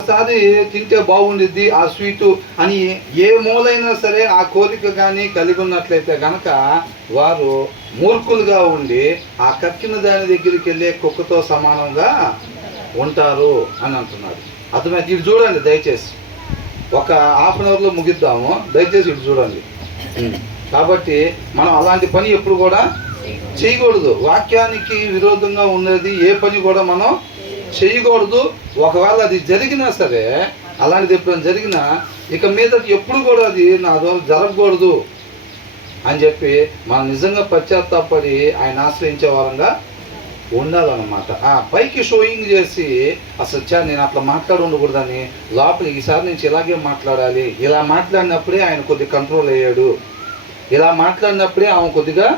ఒకసారి తింటే బాగుండిద్ది ఆ స్వీటు అని ఏ మూలైనా సరే ఆ కోరిక కానీ కలిగి ఉన్నట్లయితే గనక వారు మూర్ఖులుగా ఉండి ఆ కక్కిన దాని దగ్గరికి వెళ్ళే కుక్కతో సమానంగా ఉంటారు అని అంటున్నాడు. అర్థమైతే ఇటు చూడండి దయచేసి, ఒక హాఫ్ అన్ అవర్లో ముగిద్దాము, దయచేసి ఇటు చూడండి. కాబట్టి మనం అలాంటి పని ఎప్పుడు కూడా చేయకూడదు. వాక్యానికి విరోధంగా ఉన్నది ఏ పని కూడా మనం చేయకూడదు. ఒకవేళ అది జరిగినా సరే, అలాంటిది ఎప్పుడైనా జరిగినా ఇక మీద ఎప్పుడు కూడా అది నా ద్వారా జరగకూడదు అని చెప్పి మనం నిజంగా పశ్చాత్తాపడి ఆయన ఆశ్రయించే వారంగా ఉండాలన్నమాట. పైకి షోయింగ్ చేసి అసలు నేను అట్లా మాట్లాడి ఉండకూడదని లోపల ఈసారి నుంచి ఇలాగే మాట్లాడాలి, ఇలా మాట్లాడినప్పుడే ఆయన కొద్దిగా కంట్రోల్ అయ్యాడు, ఇలా మాట్లాడినప్పుడే ఆమె కొద్దిగా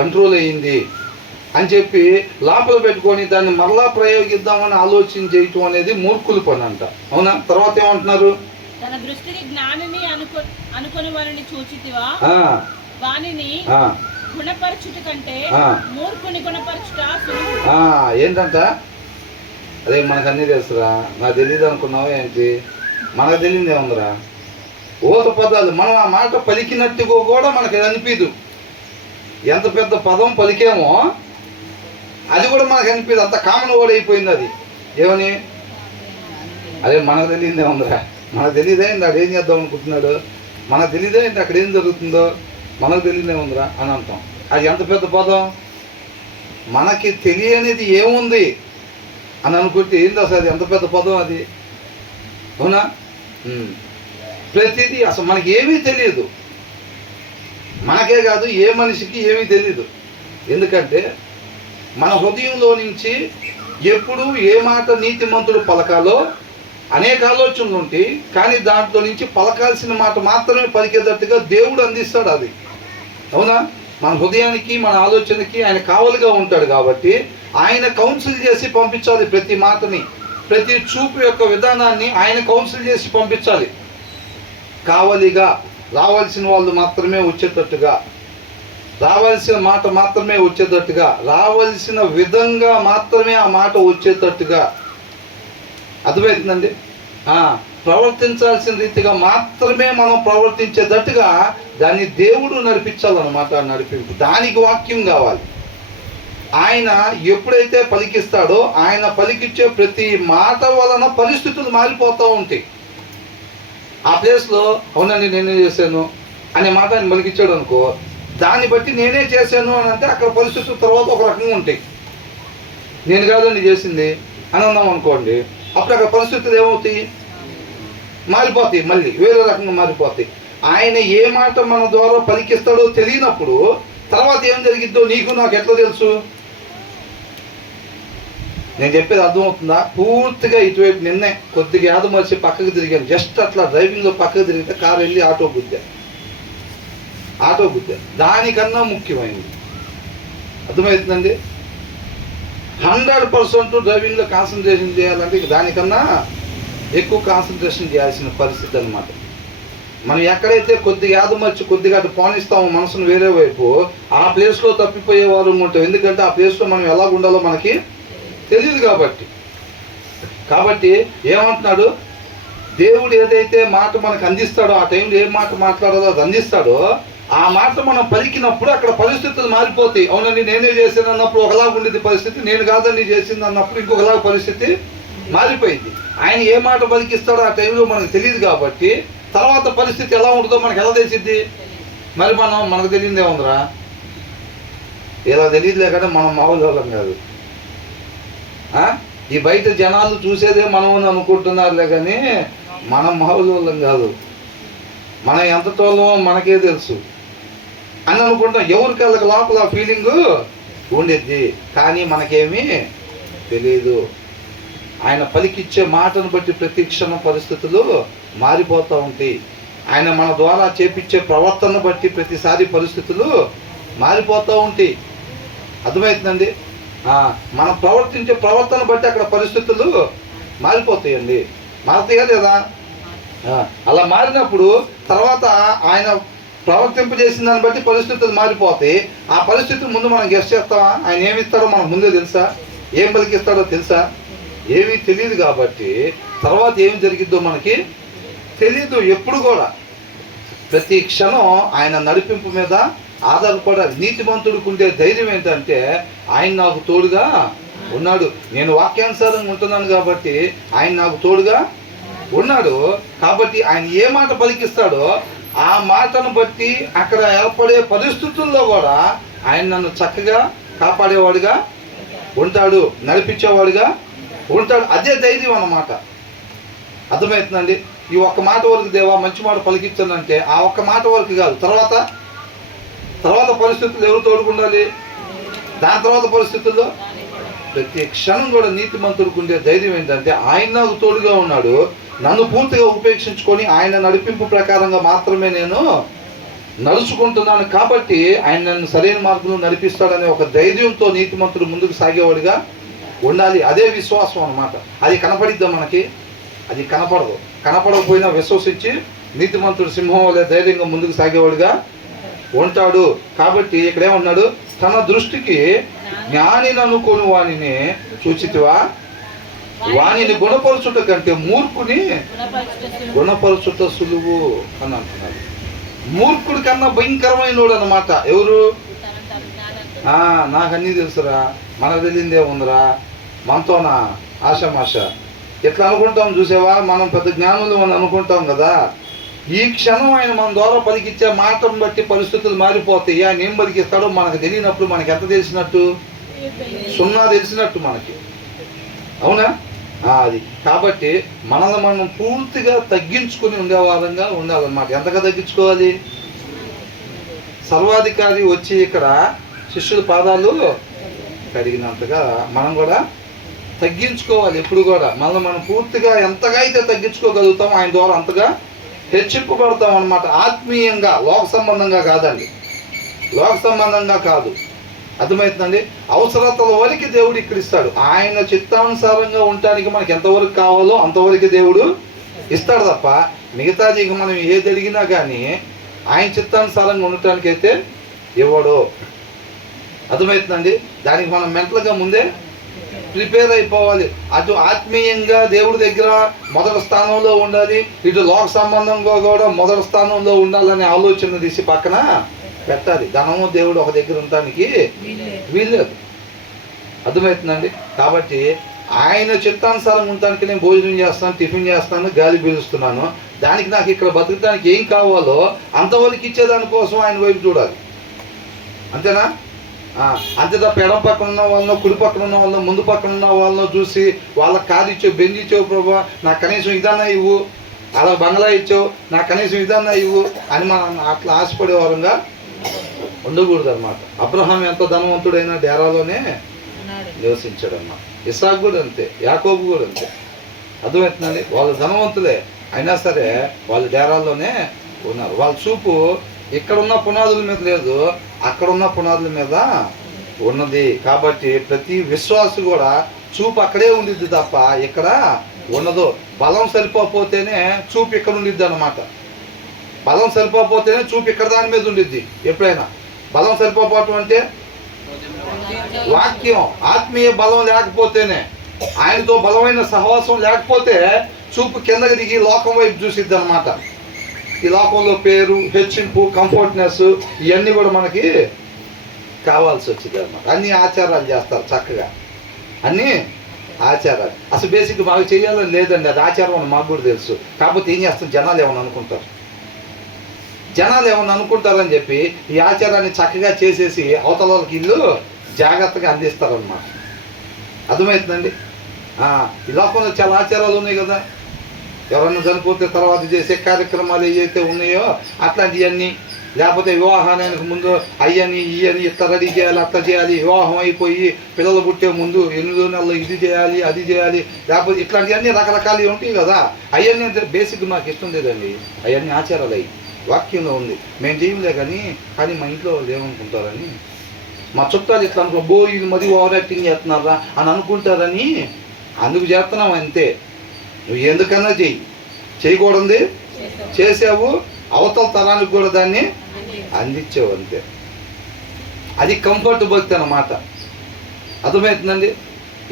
కంట్రోల్ అయ్యింది అని చెప్పి లోపల పెట్టుకొని దాన్ని మరలా ప్రయోగిద్దామని ఆలోచన చేయటం అనేది మూర్ఖుల పని అంట. అవునా? తర్వాత ఏమంటున్నారు? తన దృష్టిని జ్ఞానిని అనుకొని వారిని చూచితివా, వానిని గుణపరచుట కంటే మూర్ఖుని గుణపరచుట సులువు. ఏంటంట? అదే మనకు అన్నీ తెలుసురా, నాకు తెలియదు అనుకున్నావా ఏంటి? మనకు తెలియదు ఏముందిరా? ఊత పదాలు మనం ఆ మాట పలికినట్టుగా కూడా మనకి అనిపించదు. ఎంత పెద్ద పదం పలికేమో అది కూడా మనకు అనిపించదు, అంత కామన్ వర్డ్ అయిపోయింది అది. ఏమని? అదే మనకు తెలియదే ఉందిరా, మనకు తెలియదే అక్కడ ఏం చేద్దాం అనుకుంటున్నాడు, మనకు తెలియదే అక్కడ ఏం జరుగుతుందో మనకు తెలియదే ఉందిరా అని అంటాం. అది ఎంత పెద్ద పదం. మనకి తెలియనిది ఏముంది అని అనుకుంటే ఏంది అసలు అది ఎంత పెద్ద పదం అది. అవునా? ప్రతిదీ అసలు మనకి ఏమీ తెలియదు, మనకే కాదు ఏ మనిషికి ఏమీ తెలియదు. ఎందుకంటే మన హృదయంలో నుంచి ఎప్పుడు ఏ మాట నీతిమంతుడు పలకాలో అనేక ఆలోచనలు ఉంటాయి, కానీ దాంట్లో నుంచి పలకాల్సిన మాట మాత్రమే పలికేటట్టుగా దేవుడు అందిస్తాడు అది. అవునా? మన హృదయానికి మన ఆలోచనకి ఆయన కావలిగా ఉంటాడు కాబట్టి ఆయన కౌన్సిల్ చేసి పంపించాలి. ప్రతి మాటని, ప్రతి చూపు యొక్క విధానాన్ని ఆయన కౌన్సిల్ చేసి పంపించాలి. కావలిగా రావాల్సిన వాళ్ళు మాత్రమే వచ్చేటట్టుగా, రావాల్సిన మాట మాత్రమే వచ్చేటట్టుగా, రావాల్సిన విధంగా మాత్రమే ఆ మాట వచ్చేటట్టుగా. అర్థమవుతుందండి? ప్రవర్తించాల్సిన రీతిగా మాత్రమే మనం ప్రవర్తించేటట్టుగా దాన్ని దేవుడు నడిపించాలన్నమాట. నడిపింపు దానికి వాక్యం కావాలి. ఆయన ఎప్పుడైతే పలికిస్తాడో ఆయన పలికిచ్చే ప్రతి మాట వలన పరిస్థితులు మారిపోతూ ఉంటాయి. ఆ ప్లేస్లో అవునండి నేనే చేశాను అనే మాట ఆయన పలికిచ్చాడు అనుకో, దాన్ని బట్టి నేనే చేశాను అని అంటే అక్కడ పరిస్థితుల తర్వాత ఒక రకంగా ఉంటాయి. నేను కాదండి చేసింది అని అన్నాం అనుకోండి, అప్పుడు అక్కడ పరిస్థితులు ఏమవుతాయి? మారిపోతాయి, మళ్ళీ వేరే రకంగా మారిపోతాయి. ఆయన ఏ మాట మన ద్వారా పలికిస్తాడో తెలియనప్పుడు తర్వాత ఏం జరిగిద్దో నీకు నాకు ఎట్లా తెలుసు? నేను చెప్పేది అర్థమవుతుందా? పూర్తిగా ఇటువైపు నిన్నే కొద్దిగా యాదమర్చి పక్కకు తిరిగాను, జస్ట్ అట్లా డ్రైవింగ్లో పక్కకు తిరిగితే కారు వెళ్ళి ఆటో గుద్దా. దానికన్నా ముఖ్యమైనది. అర్థమవుతుందండి? 100% డ్రైవింగ్లో కాన్సన్ట్రేషన్ చేయాలంటే దానికన్నా ఎక్కువ కాన్సన్ట్రేషన్ చేయాల్సిన పరిస్థితి అన్నమాట. మనం ఎక్కడైతే కొద్దిగా యాదమర్చి కొద్దిగా అటు పోనిస్తామో మనసును వేరే వైపు, ఆ ప్లేస్లో తప్పిపోయేవారు ఉంటాం. ఎందుకంటే ఆ ప్లేస్లో మనం ఎలా ఉండాలో మనకి తెలియదు కాబట్టి ఏమంటున్నాడు? దేవుడు ఏదైతే మాట మనకు అందిస్తాడో, ఆ టైంలో ఏ మాట మాట్లాడాలో అది అందిస్తాడో, ఆ మాట మనం పలికినప్పుడు అక్కడ పరిస్థితులు మారిపోతాయి. అవునండి నేనే చేశాను అన్నప్పుడు ఒకలాగా ఉండేది పరిస్థితి, నేను కాదండి చేసింది అన్నప్పుడు ఇంకొకలాగా పరిస్థితి మారిపోయింది. ఆయన ఏ మాట పలికిస్తాడో ఆ టైంలో మనకు తెలియదు కాబట్టి తర్వాత పరిస్థితి ఎలా ఉంటుందో మనకు ఎలా తెలిసిద్ది? మరి మనకు తెలియదే ఉందిరా, ఇలా తెలియదులే కదా, మనం మామూలు వాళ్ళం కాదు. ఈ బయట జనాలు చూసేదే మనం అనుకుంటున్నారులే కానీ మనం మామూలు వాళ్ళం కాదు, మనం ఎంత తోలమో మనకే తెలుసు అని అనుకుంటాం. ఎవరికి వాళ్ళకి లోపల ఫీలింగు ఉండిద్ది, కానీ మనకేమీ తెలియదు. ఆయన పలికిచ్చే మాటను బట్టి ప్రతి క్షణం పరిస్థితులు మారిపోతూ ఉంటాయి. ఆయన మన ద్వారా చేపించే ప్రవర్తన బట్టి ప్రతిసారి పరిస్థితులు మారిపోతూ ఉంటాయి. అర్థమవుతుందండి? మనం ప్రవర్తించే ప్రవర్తన బట్టి అక్కడ పరిస్థితులు మారిపోతాయండి. మారుతాయా లేదా? అలా మారినప్పుడు తర్వాత ఆయన ప్రవర్తింపజేసిన దాన్ని బట్టి పరిస్థితులు మారిపోతాయి. ఆ పరిస్థితులు ముందు మనం గెస్ట్ చేస్తామా? ఆయన ఏమి ఇస్తాడో మనకు ముందే తెలుసా? ఏం పలికిస్తాడో తెలుసా? ఏమీ తెలియదు కాబట్టి తర్వాత ఏం జరిగిద్దో మనకి తెలీదు. ఎప్పుడు కూడా ప్రతి క్షణం ఆయన నడిపింపు మీద ఆధారపడాలి. నీతిమంతుడికి ఉండే ధైర్యం ఏంటంటే ఆయన నాకు తోడుగా ఉన్నాడు, నేను వాక్యానుసారంగా ఉంటున్నాను కాబట్టి ఆయన నాకు తోడుగా ఉన్నాడు. కాబట్టి ఆయన ఏ మాట పలికిస్తాడో ఆ మాటను బట్టి అక్కడ ఏర్పడే పరిస్థితుల్లో కూడా ఆయన నన్ను చక్కగా కాపాడేవాడుగా ఉంటాడు, నడిపించేవాడుగా ఉంటాడు. అదే ధైర్యం అన్నమాట. అర్థమవుతుందండి? ఈ ఒక్క మాట వరకు దేవా మంచి మాట పలికించానంటే ఆ ఒక్క మాట వరకు కాదు, తర్వాత పరిస్థితులు ఎవరు తోడుకుండాలి? దాని తర్వాత పరిస్థితుల్లో ప్రతి క్షణం కూడా నీతిమంతుడికి ఉండే ధైర్యం ఏంటంటే ఆయన నాకు తోడుగా ఉన్నాడు, నన్ను పూర్తిగా ఉపేక్షించుకొని ఆయన నడిపింపు ప్రకారంగా మాత్రమే నేను నడుచుకుంటున్నాను కాబట్టి ఆయన నన్ను సరైన మార్గంలో నడిపిస్తాడనే ఒక ధైర్యంతో నీతిమంతుడు ముందుకు సాగేవాడిగా ఉండాలి. అదే విశ్వాసం అన్నమాట. అది కనపడిద్దా మనకి? అది కనపడదు. కనపడకపోయినా విశ్వసించి నీతిమంతుడు సింహం వలె ధైర్యంగా ముందుకు సాగేవాడిగా ఉంటాడు. కాబట్టి ఇక్కడ ఏమన్నాడు? తన దృష్టికి జ్ఞానిని అనుకోని వానిని చూచితివా, వానిని గుణపరచుట కంటే మూర్ఖుని గుణపరచుట సులువు అని అంటున్నాడు. మూర్ఖుడి కన్నా భయంకరమైనోడు అన్నమాట. ఎవరు? నాకు అన్నీ తెలుసురా, మనకు తెలియదే ఉందిరా, మనతోనా ఆశామాష ఎట్లా అనుకుంటాం చూసావా? మనం పెద్ద జ్ఞానులు అని అనుకుంటాం కదా. ఈ క్షణం ఆయన మన ద్వారా పలికిచ్చే మాటను బట్టి పరిస్థితులు మారిపోతాయి. ఆయన ఏం పలికిస్తాడో మనకు తెలియనప్పుడు మనకి ఎంత తెలిసినట్టు? సున్నా తెలిసినట్టు మనకి. అవునా? అది కాబట్టి మనల్ని మనం పూర్తిగా తగ్గించుకుని ఉండేవారంగా ఉండాలన్నమాట. ఎంతగా తగ్గించుకోవాలి? సర్వాధికారి వచ్చి ఇక్కడ శిష్యుల పాదాలు కడిగినంతగా మనం కూడా తగ్గించుకోవాలి. ఎప్పుడు కూడా మనల్ని మనం పూర్తిగా ఎంతగా అయితే తగ్గించుకోగలుగుతామో ఆయన ద్వారా అంతగా హెచ్చింపబడతాం అన్నమాట. ఆత్మీయంగా, లోక సంబంధంగా కాదండి, లోక సంబంధంగా కాదు. అర్థమవుతుందండి? అవసరతల వరకు దేవుడు ఇక్కడ ఇస్తాడు. ఆయన చిత్తానుసారంగా ఉండటానికి మనకి ఎంతవరకు కావాలో అంతవరకు దేవుడు ఇస్తాడు తప్ప మిగతాది ఇక మనం ఏది అడిగినా కానీ ఆయన చిత్తానుసారంగా ఉండటానికి అయితే ఇవ్వడు. అర్థమవుతుందండి? దానికి మనం మెంటల్గా ముందే ప్రిపేర్ అయిపోవాలి. అటు ఆత్మీయంగా దేవుడి దగ్గర మొదటి స్థానంలో ఉండాలి, ఇటు లోక సంబంధంగా కూడా మొదటి స్థానంలో ఉండాలనే ఆలోచన తీసి పక్కన పెట్టాలి. ధనము దేవుడు ఒక దగ్గర ఉండటానికి వీల్లేదు. అర్థమవుతుందండి? కాబట్టి ఆయన చిత్తానుసారం ఉండటానికి నేను భోజనం చేస్తాను, టిఫిన్ చేస్తాను, గాలి పీలుస్తున్నాను. దానికి నాకు ఇక్కడ బతకడానికి ఏం కావాలో అంతవరకు ఇచ్చేదానికోసం ఆయన వైపు చూడాలి. అంతేనా? అంతే తప్ప ఎడం పక్కన ఉన్న వాళ్ళను, కుడి పక్కన ఉన్న వాళ్ళను, ముందు పక్కన ఉన్న వాళ్ళను చూసి వాళ్ళ కారు ఇచ్చావు, బెంజ్ ఇచ్చావు ప్రభా, నాకు కనీసం ఇదన్నా ఇవ్వు, అలా బంగ్లా ఇచ్చావు, నాకు కనీసం ఇదన్నా ఇవ్వు అని మనం అట్లా ఆశపడే వారంగా ఉండకూడదు అనమాట. అబ్రహాం ఎంత ధనవంతుడైనా డేరాలోనే నివసించాడు అన్నమాట. ఇస్సాకు కూడా అంతే, యాకోబు కూడా అంతే. అర్థమవుతుందండి? వాళ్ళు ధనవంతులే అయినా సరే వాళ్ళు డేరాల్లోనే ఉన్నారు. వాళ్ళ చూపు ఇక్కడున్న పునాదుల మీద లేదు, అక్కడున్న పునాదుల మీద ఉన్నది. కాబట్టి ప్రతి విశ్వాసు కూడా చూపు అక్కడే ఉండిద్ది తప్ప ఇక్కడ ఉండదు. బలం సరిపోతేనే చూపు ఇక్కడ ఉండిద్ది అన్నమాట. బలం సరిపోతేనే చూపు ఇక్కడ దాని మీద ఉండిద్ది. ఎప్పుడైనా బలం సరిపోవటం అంటే వాక్యం, ఆత్మీయ బలం లేకపోతేనే, ఆయనతో బలమైన సహవాసం లేకపోతే చూపు కిందకి దిగి లోకం వైపు చూసిద్ది అన్నమాట. ఈ లోకంలో పేరు, హెచ్చింపు, కంఫర్ట్నెస్ ఇవన్నీ కూడా మనకి కావాల్సి వచ్చింది అన్నమాట. అన్ని ఆచారాలు చేస్తారు చక్కగా, అన్నీ ఆచారాలు. అసలు బేసిక్ మాకు చేయాలని లేదండి, అది ఆచారం అని మాకు కూడా తెలుసు. కాకపోతే ఏం చేస్తాం, జనాలు ఏమన్నా అనుకుంటారని చెప్పి ఈ ఆచారాన్ని చక్కగా చేసేసి అవతల వాళ్ళకి ఇల్లు జాగ్రత్తగా అందిస్తారన్నమాట. అర్థమవుతుందండి? ఈ లోకంలో చాలా ఆచారాలు ఉన్నాయి కదా. ఎవరన్నా చనిపోతే తర్వాత చేసే కార్యక్రమాలు ఏవైతే ఉన్నాయో అట్లాంటివన్నీ, లేకపోతే వివాహానికి ముందు అయ్యని ఇయ్యని ఇట్లా రెడీ చేయాలి, అట్లా చేయాలి, వివాహం అయిపోయి పిల్లలు పుట్టే ముందు 8 నెలలు ఇది చేయాలి, అది చేయాలి, లేకపోతే ఇట్లాంటివన్నీ రకరకాలు ఉంటాయి కదా. అవన్నీ అంటే బేసిక్ నాకు ఇష్టం లేదండి. అవన్నీ ఆచారాలు అయ్యి వాక్యంలో ఉంది, మేము చేయలే కానీ మా ఇంట్లో వాళ్ళు ఏమనుకుంటారని, మా చుట్టాలు ఇట్లా అనుకో, ఇది మరీ ఓవర్ యాక్టింగ్ చేస్తున్నారా అని అనుకుంటారని అందుకు చేస్తున్నాం అంతే. నువ్వు ఎందుకన్నా చేయకూడదు చేసావు, అవతల తరానికి కూడా దాన్ని అందించావు అంతే. అది కంఫర్ట్ భక్తి అన్నమాట. అర్థమవుతుందండి?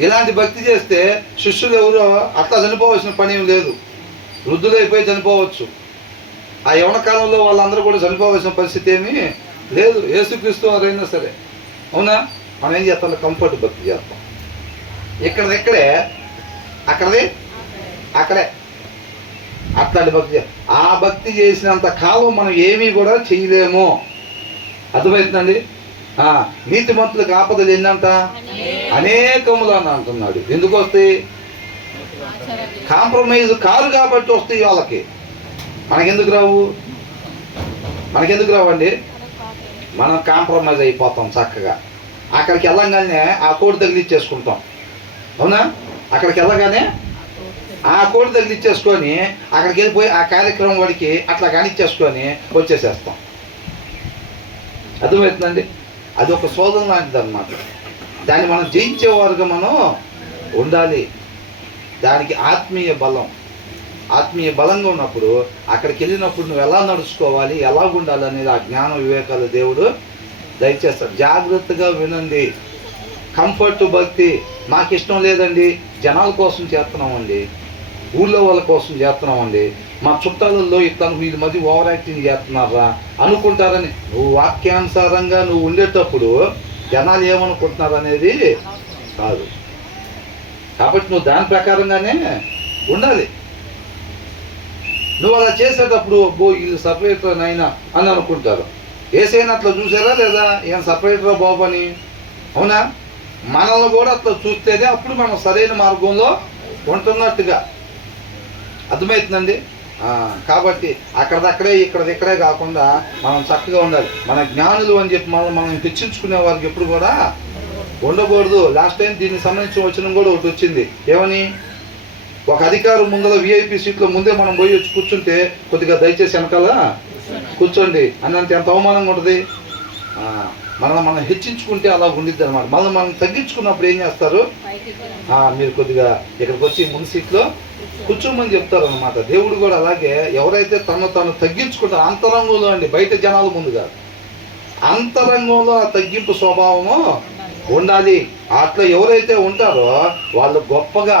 ఇలాంటి భక్తి చేస్తే శిష్యులు ఎవరో అట్లా చనిపోవాల్సిన పని ఏం లేదు. వృద్ధులైపోయి చనిపోవచ్చు. ఆ యవన కాలంలో వాళ్ళందరూ కూడా చనిపోవాల్సిన పరిస్థితి ఏమీ లేదు. యేసుక్రీస్తు వారైనా సరే. అవునా? మనం ఏం చేస్తాం? కంఫర్ట్ భక్తి చేస్తాం. ఇక్కడెక్కడే, అక్కడది అక్కడే. అట్లాంటి భక్తి. ఆ భక్తి చేసినంత కాలం మనం ఏమీ కూడా చేయలేము. అర్థమవుతుందండి? నీతిమంతులకు ఆపదలు ఎన్నంట? అనేకములు అని అంటున్నాడు. ఎందుకు వస్తాయి? కాంప్రమైజ్ కారు కాబట్టి వస్తాయి వాళ్ళకి. మనకెందుకు రావు? మనకెందుకు రావండి? మనం కాంప్రమైజ్ అయిపోతాం చక్కగా. అక్కడికి వెళ్ళంగానే ఆ కోడి తగిలిచ్చేసుకుంటాం. అవునా? అక్కడికి వెళ్ళగానే ఆ కోడి తగిలిచ్చేసుకొని అక్కడికి వెళ్ళిపోయి ఆ కార్యక్రమం వాడికి అట్లా కానిచ్చేసుకొని వచ్చేసేస్తాం. అర్థమవుతుందండి? అది ఒక శోధన లాంటిది అన్నమాట. దాన్ని మనం జయించేవారుగా మనం ఉండాలి. దానికి ఆత్మీయ బలంగా ఉన్నప్పుడు అక్కడికి వెళ్ళినప్పుడు నువ్వు ఎలా నడుచుకోవాలి, ఎలా ఉండాలి అనేది ఆ జ్ఞాన వివేకాలు దేవుడు దయచేస్తాడు. జాగ్రత్తగా వినండి. కంఫర్ట్ భక్తి మాకు ఇష్టం లేదండి, జనాల కోసం చేస్తున్నామండి, ఊళ్ళో వాళ్ళ కోసం చేస్తున్నామండి, మా చుట్టాలలో ఇట్లా వీళ్ళ మధ్య ఓవర్ యాక్టింగ్ చేస్తున్నారా అనుకుంటారని. నువ్వు వాక్యానుసారంగా నువ్వు ఉండేటప్పుడు జనాలు ఏమనుకుంటున్నారు అనేది కాదు. కాబట్టి నువ్వు దాని ప్రకారంగానే ఉండాలి. నువ్వు అలా చేసేటప్పుడు వీళ్ళు సపరేటర్ అయినా అని అనుకుంటారు. ఏసైనా అట్లా చూసారా లేదా? ఏం సపరేటరా బాబు అని. అవునా? మనల్ని కూడా అట్లా చూస్తేనే అప్పుడు మనం సరైన మార్గంలో ఉంటున్నట్టుగా. అర్థమవుతుందండి? కాబట్టి అక్కడదక్కడే ఇక్కడదిక్కడే కాకుండా మనం చక్కగా ఉండాలి. మన జ్ఞానులు అని చెప్పి మనం హెచ్చించుకునే వారికి ఎప్పుడు కూడా ఉండకూడదు. లాస్ట్ టైం దీనికి సంబంధించిన వచనం కూడా ఒకటి వచ్చింది. ఏమని? ఒక అధికారం ముందర VIP సీట్లో ముందే మనం పోయి వచ్చి కూర్చుంటే కొద్దిగా దయచేసి వెనకాల కూర్చోండి అన్నంత ఎంత అవమానంగా ఉంటుంది. మనల్ని మనం హెచ్చించుకుంటే అలా ఉండిద్ది అనమాట. మనం తగ్గించుకున్నప్పుడు ఏం చేస్తారు? మీరు కొద్దిగా ఇక్కడికి వచ్చి ముందు సీట్లో కూర్చోమని చెప్తారు అనమాట. దేవుడు కూడా అలాగే ఎవరైతే తను తగ్గించుకుంటారో అంతరంగంలో అండి, బయట జనాల ముందు కాదు, అంతరంగంలో ఆ తగ్గింపు స్వభావము ఉండాలి. అట్లా ఎవరైతే ఉంటారో వాళ్ళు గొప్పగా